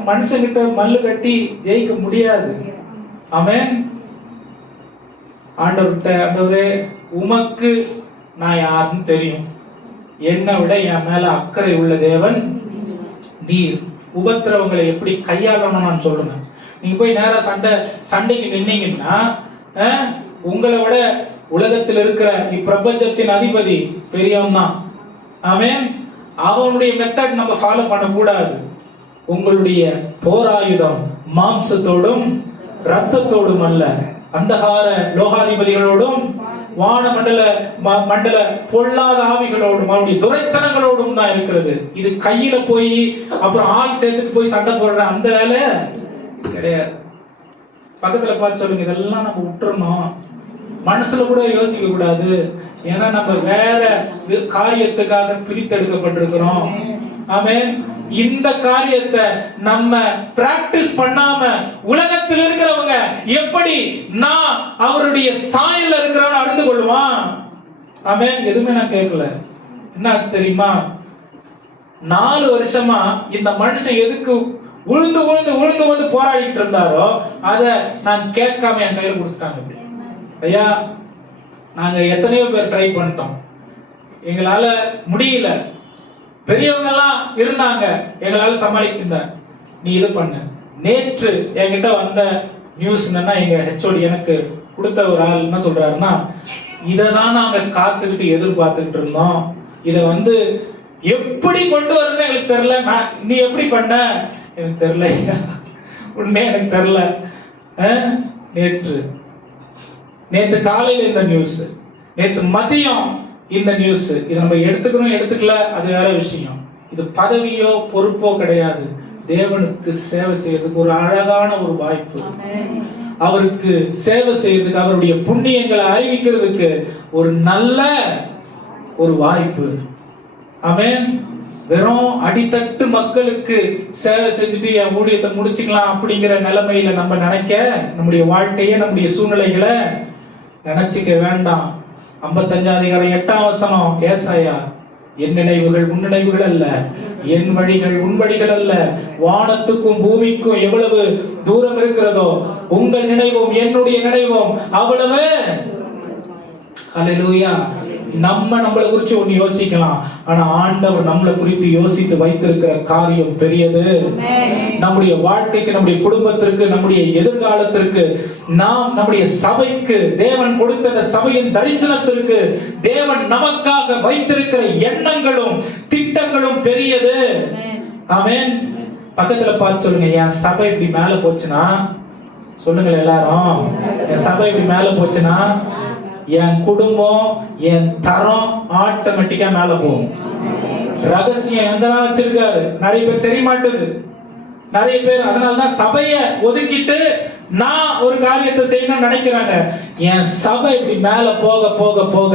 மனுஷங்கிட்ட மல்லு கட்டி ஜெயிக்க முடியாது. அவன் ஆண்டவர்கிட்ட, ஆண்டவரே உமக்கு நான் யாருன்னு தெரியும், என்னை விட என் மேல அக்கறை உள்ள தேவன் நீர். உபத்திரவங்களை எப்படி கையாளணும் நான் சொல்லுங்க. நீங்க போய் நேரா சண்டைக்கு நின்னீங்கன்னா உங்களை விட உலகத்தில் இருக்கிற இப்பிரபஞ்சத்தின் அதிபதி பெரியவன் தான். ஆமென். அவனுடைய மெத்தட் நம்ம ஃபாலோ பண்ணக்கூடாது. உங்களுடைய போராயுதம் மாம்சத்தோடும் இரத்தத்தோடும் அல்ல, அந்தகார லோகாதிபதிகளோடும் மண்டல பொல்லாத ஆவிகளோடும் அவருடைய துரைத்தனங்களோடும் தான் இருக்கிறது. இது கையில போய் அப்புறம் ஆள் சேர்த்துட்டு போய் சண்டை போடுற அந்த வேலை கிடையாது. பக்கத்துல பார்த்து சொல்லுங்க, இதெல்லாம் நம்ம விட்டுறணும். மனசுல கூட யோசிக்க கூடாது. ஏன்னா நம்ம வேற காரியத்துக்காக பிரித்தெடுக்கப்பட்டிருக்கிறோம். ஆமென். இந்த காரியத்தை நம்ம பிராக்டிஸ் பண்ணாம உலகத்தில் இருக்கிறவங்க எப்படி நான் அவருடைய சாயல்ல இருக்கிறவன் அறிந்து கொள்வான். ஆமென். எதுவுமே நான் கேட்கல. என்ன ஆச்சு தெரியுமா? 4 வருஷமா இந்த மனுஷன் எதுக்கு உழுந்து உழுந்து உழுந்து வந்து போராடிட்டு இருந்தாரோ அதை நான் கேட்காம என் கையில கொடுத்துட்டாங்க. ஐயா, நாங்க எத்தனையோ பேர் ட்ரை பண்ணிட்டோம், எங்களால முடியல. பெரியவங்க எல்லாம் இருந்தாங்க, எங்களால சமாளிக்க. நீ இது பண்ண. நேற்று என்கிட்ட வந்த நியூஸ் என்னன்னா, எங்க ஹெச்ஓடி எனக்கு கொடுத்த ஒரு ஆள் என்ன சொல்றாருன்னா, இததான் நாங்க காத்துக்கிட்டு எதிர்பார்த்துக்கிட்டு இருந்தோம், இத எப்படி கொண்டு வரணும்னு எங்களுக்கு தெரியல. நீ எப்படி பண்ண எனக்கு தெரியல, உண்மை எனக்கு தெரியல. நேற்று காலையில இந்த நியூஸ், நேற்று மதியம் இந்த நியூஸ். இதை நம்ம எடுத்துக்கணும் எடுத்துக்கல அது வேற விஷயம். இது பதவியோ பொறுப்போ கிடையாது. தேவனுக்கு சேவை செய்யறதுக்கு ஒரு அழகான ஒரு வாய்ப்பு. அவருக்கு சேவை செய்யறதுக்கு, அவருடைய புண்ணியங்களை அறிவிக்கிறதுக்கு ஒரு நல்ல ஒரு வாய்ப்பு. ஆமென். வெறும் அடித்தட்டு மக்களுக்கு சேவை செஞ்சுட்டு என் ஊழியத்தை முடிச்சுக்கலாம் அப்படிங்கிற நிலைமையில நம்ம நினைக்க, நம்முடைய வாழ்க்கையை நம்முடைய சூழ்நிலைகளை நினைச்சுக்க வேண்டாம். 55 அதிகாரம் 8ஆம் வசனம் ஏசாயா, என் நினைவுகள் உன் நினைவுகள் அல்ல, என் வழிகள் உன் வழிகள் அல்ல, வானத்துக்கும் பூமிக்கும் எவ்வளவு தூரம் இருக்கிறதோ உங்கள் நினைவும் என்னுடைய நினைவும் அவ்வளவு. ஹல்லேலூயா. நம்மளை குறிச்சு ஒண்ணு யோசிக்கலாம், ஆனா ஆண்டவர் நம்மளை குறித்து யோசித்து வைத்திருக்கிற காரியம் பெரியது. நம்முடைய வாழ்க்கைக்கு, நம்முடைய குடும்பத்திற்கு, நம்முடைய எதிர்காலத்திற்கு, நம்முடைய சபைக்கு, தேவன் கொடுத்த சபையின் தரிசனத்திற்கு தேவன் நமக்காக வைத்திருக்கிற எண்ணங்களும் திட்டங்களும் பெரியது. ஆமென். பக்கத்துல பார்த்து சொல்லுங்க, என் சபை இப்படி மேல போச்சுன்னா, சொல்லுங்க எல்லாரும், என் சபை இப்படி மேல போச்சுன்னா என் குடும்பம், என் தரம் ஆட்டோமேட்டிக்கா மேல போகும். ரகசியம் எங்கதான் வச்சிருக்காரு நிறைய பேர் தெரிய மாட்டேது. நிறைய பேர் அதனாலதான் சபைய ஒதுக்கிட்டு நான் ஒரு காரியத்தை செய்யணும்னு நினைக்கிறாங்க. என் சபை இப்படி மேல போக போக போக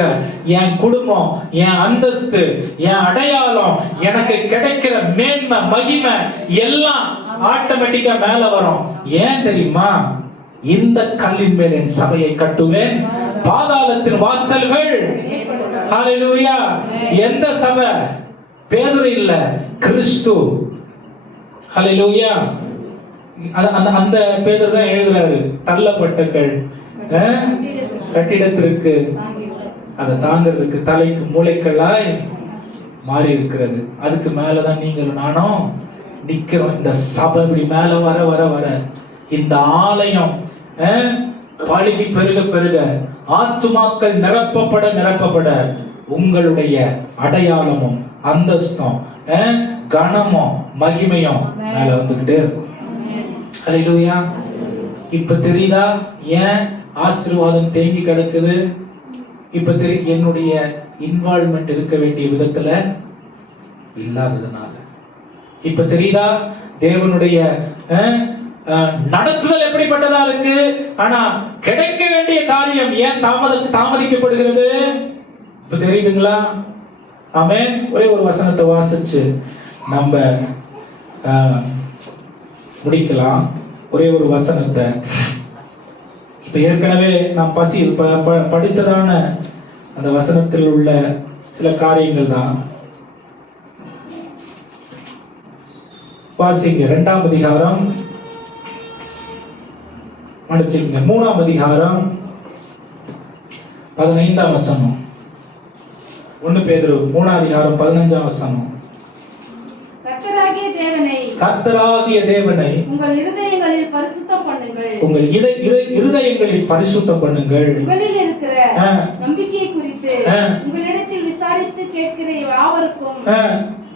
என் குடும்பம், என் அந்தஸ்து, என் அடையாளம், எனக்கு கிடைக்கிற மேன்மை, மகிமை எல்லாம் ஆட்டோமேட்டிக்கா மேல வரும். ஏன் தெரியுமா? இந்த கல்லின் மேல் என் சபையை கட்டுவேன், பாதாளத்தின் வாசல்கள். ஹல்லேலூயா. எந்த சபை? பேதுரு இல்ல, கிறிஸ்து. ஹல்லேலூயா. அந்த பேதுரு தான் எழுதுறாரு, தள்ளப்பட்டகள் கட்டிடத்திற்கு அதை தாங்கிறதுக்கு தலைக்கு மூளைக்களாய் மாறி இருக்கிறது. அதுக்கு மேலதான் நீங்களும் நானும் நிக்கிறோம். இந்த சபை இப்படி மேல வர வர வர இந்த ஆலயம் பழுகி பெருக பெருக, ஆத்துமாக்கள் நிரப்பப்பட நிரப்பப்பட உங்களுடைய அடையாளமும் அந்தஸ்தும் கனமும் மகிமையும் மேல வந்துகிட்டே இருக்கும். ஹல்லேலூயா. இப்ப தெரியுதா ஏன் ஆசீர்வாதம் தேங்கி கிடக்குது? இப்ப என்னுடைய இன்வால்வ்மெண்ட் இருக்க வேண்டிய விதத்துல இல்லாததுனால. இப்ப தெரியுதா தேவனுடைய நடத்துதல் எப்படிப்பட்டதா இருக்கு? ஆனா கிடைக்க வேண்டிய காரியம் ஏன் தாமதிக்கப்படுகிறது? இப்ப தெரியுதுங்களா? ஆமென். ஒரே ஒரு வசனத்தை வாசிச்சு நம்ம முடிக்கலாம். ஒரே ஒரு வசனத்தை. இப்ப ஏற்கனவே நாம் படித்ததான அந்த வசனத்தில் உள்ள சில காரியங்கள் தான். வாசிங்க. 2ஆம் அதிகாரம், மன்னிச்சுங்க, 3ஆம் அதிகாரம் 15ஆம் வசனம். 1 பேதுரு 3ஆம் அதிகாரம் 15ஆம் வசனம். கர்த்தராகிய தேவனை உங்கள் இருதயங்களில் பரிசுத்தம் பண்ணுங்கள். உங்கள் இருதயங்களில் பரிசுத்தம் பண்ணுங்கள். உங்களில் இருக்கிற நம்பிக்கையை குறித்து உங்களிடத்தில் விசாரித்து கேட்கிற யாவருக்கும்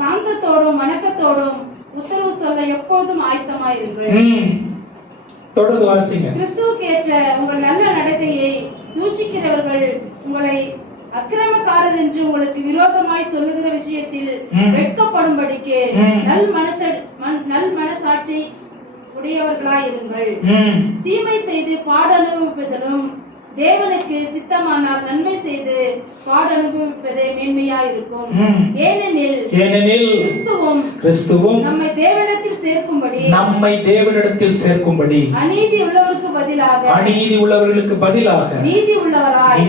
சாந்தத்தோடும் வணக்கத்தோடும் உத்தரவு சொல்ல எப்பொழுதும் ஆயத்தமாயிருங்கள். தொடர்ந்து வாசிங்க. கிறிஸ்துவுக்கு ஏற்ற உங்கள் நல்ல நடக்கையை தூஷிக்கிறவர்கள் உங்களை அக்கிரமக்காரர் என்று உங்களுக்கு விரோதமாய் சொல்லுகிற விஷயத்தில் வெட்கப்படும்படிக்கு நல் மனசாட்சி உடையவர்களாயிருங்கள். தீமை செய்து பாடனுபவிப்பதிலும் தேவனுக்கு சித்தமானால் நன்மை செய்து பாடனுபவிப்பதே மேன்மையாயிருக்கும். ஏனெனில் கிறிஸ்துவும் நம்மை தேவனிடத்தில் சேர்க்கும்படி அநீதி உள்ளவர்களுக்கு பதிலாக நீதி உள்ளவராய்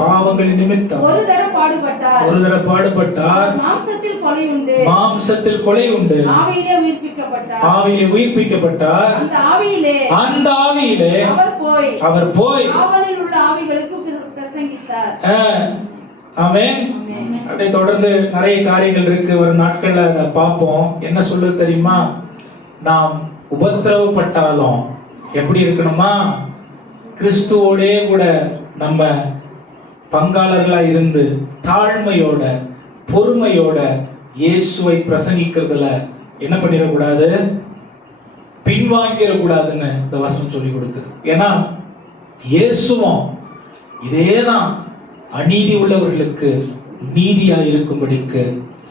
பாவங்களின் நிமித்தம் ஒரு தரம் பாடுபட்டார். மாம்சத்தில் கொலை உண்டு, ஆவியிலே உயிர்ப்பிக்கப்பட்டார். அந்த ஆவியிலே அவர் போய் ஆவலில் உள்ள ஆவிகளுக்கு பிரசங்கித்தார். ஆமென். அப்படியே தொடர்ந்து நிறைய காரியங்கள் இருக்கு. ஒரு நாட்கள்ல அதை பார்ப்போம். என்ன சொல்லுது தெரியுமா? நாம் உபத்திரவப்பட்டாலும் எப்படி இருக்கணுமா? கிறிஸ்துவோடே கூட நம்ம பங்காளர்களா இருந்து தாழ்மையோட பொறுமையோட இயேசுவை பிரசங்கிக்கிறதுல என்ன பண்ணிடக்கூடாது? பின்வாங்கிடக்கூடாதுன்னு இந்த வசனம் சொல்லி கொடுக்குது. ஏன்னா இயேசுவும் இதேதான் அநீதி உள்ளவர்களுக்கு நீதியாய் இருக்கும்படிக்கு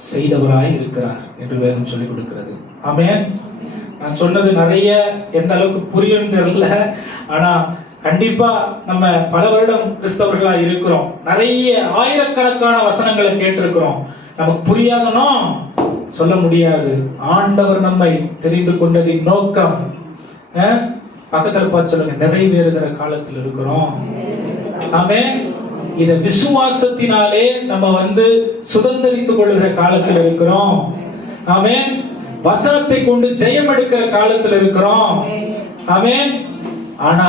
செய்தவராய் இருக்கிறார் என்று வேதம் சொல்லி கொடுக்கிறது. ஆமென். நான் சொன்னது நிறைய எந்த அளவுக்கு புரியும் தெரியல. ஆனா கண்டிப்பா நம்ம பல வருடம் கிறிஸ்தவர்களா இருக்கிறோம். நிறைய ஆயிரக்கணக்கான வசனங்களை கேட்டிருக்கிறோம். நமக்கு புரியாதனோ சொல்ல முடியாது. ஆண்டவர் நம்மை தெரிந்து கொண்டதின் நோக்கம் பக்கத்துல பார்த்து சொல்லுங்க, நிறைவேறுகிற காலத்தில் இருக்கிறோம். ஆமென். இத விசுவாசத்தினாலே நம்ம சுதந்திரித்துக் கொள்ளுகிற காலத்தில் இருக்கிறோம். ஆமென். வசனத்தை கொண்டு ஜெயம் எடுக்கிற காலத்தில் இருக்கிறோம். ஆமென். ஆனா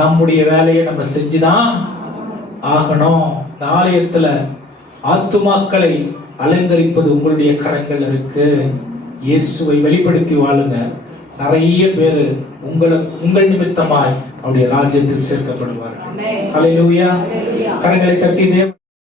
நம்முடைய வேலையை நம்ம செஞ்சுதான் ஆகணும். இந்த ஆலயத்துல ஆத்துமாக்களை அலங்கரிப்பது உங்களுடைய கரங்கள் இருக்கு. இயேசுவை வெளிப்படுத்தி வாழுங்க. நிறைய பேரு உங்கள் நிமித்தமாய் அவருடைய ராஜ்யத்தில் சேர்க்கப்படுவார்கள். அல்லேலூயா. கரங்களை தட்டி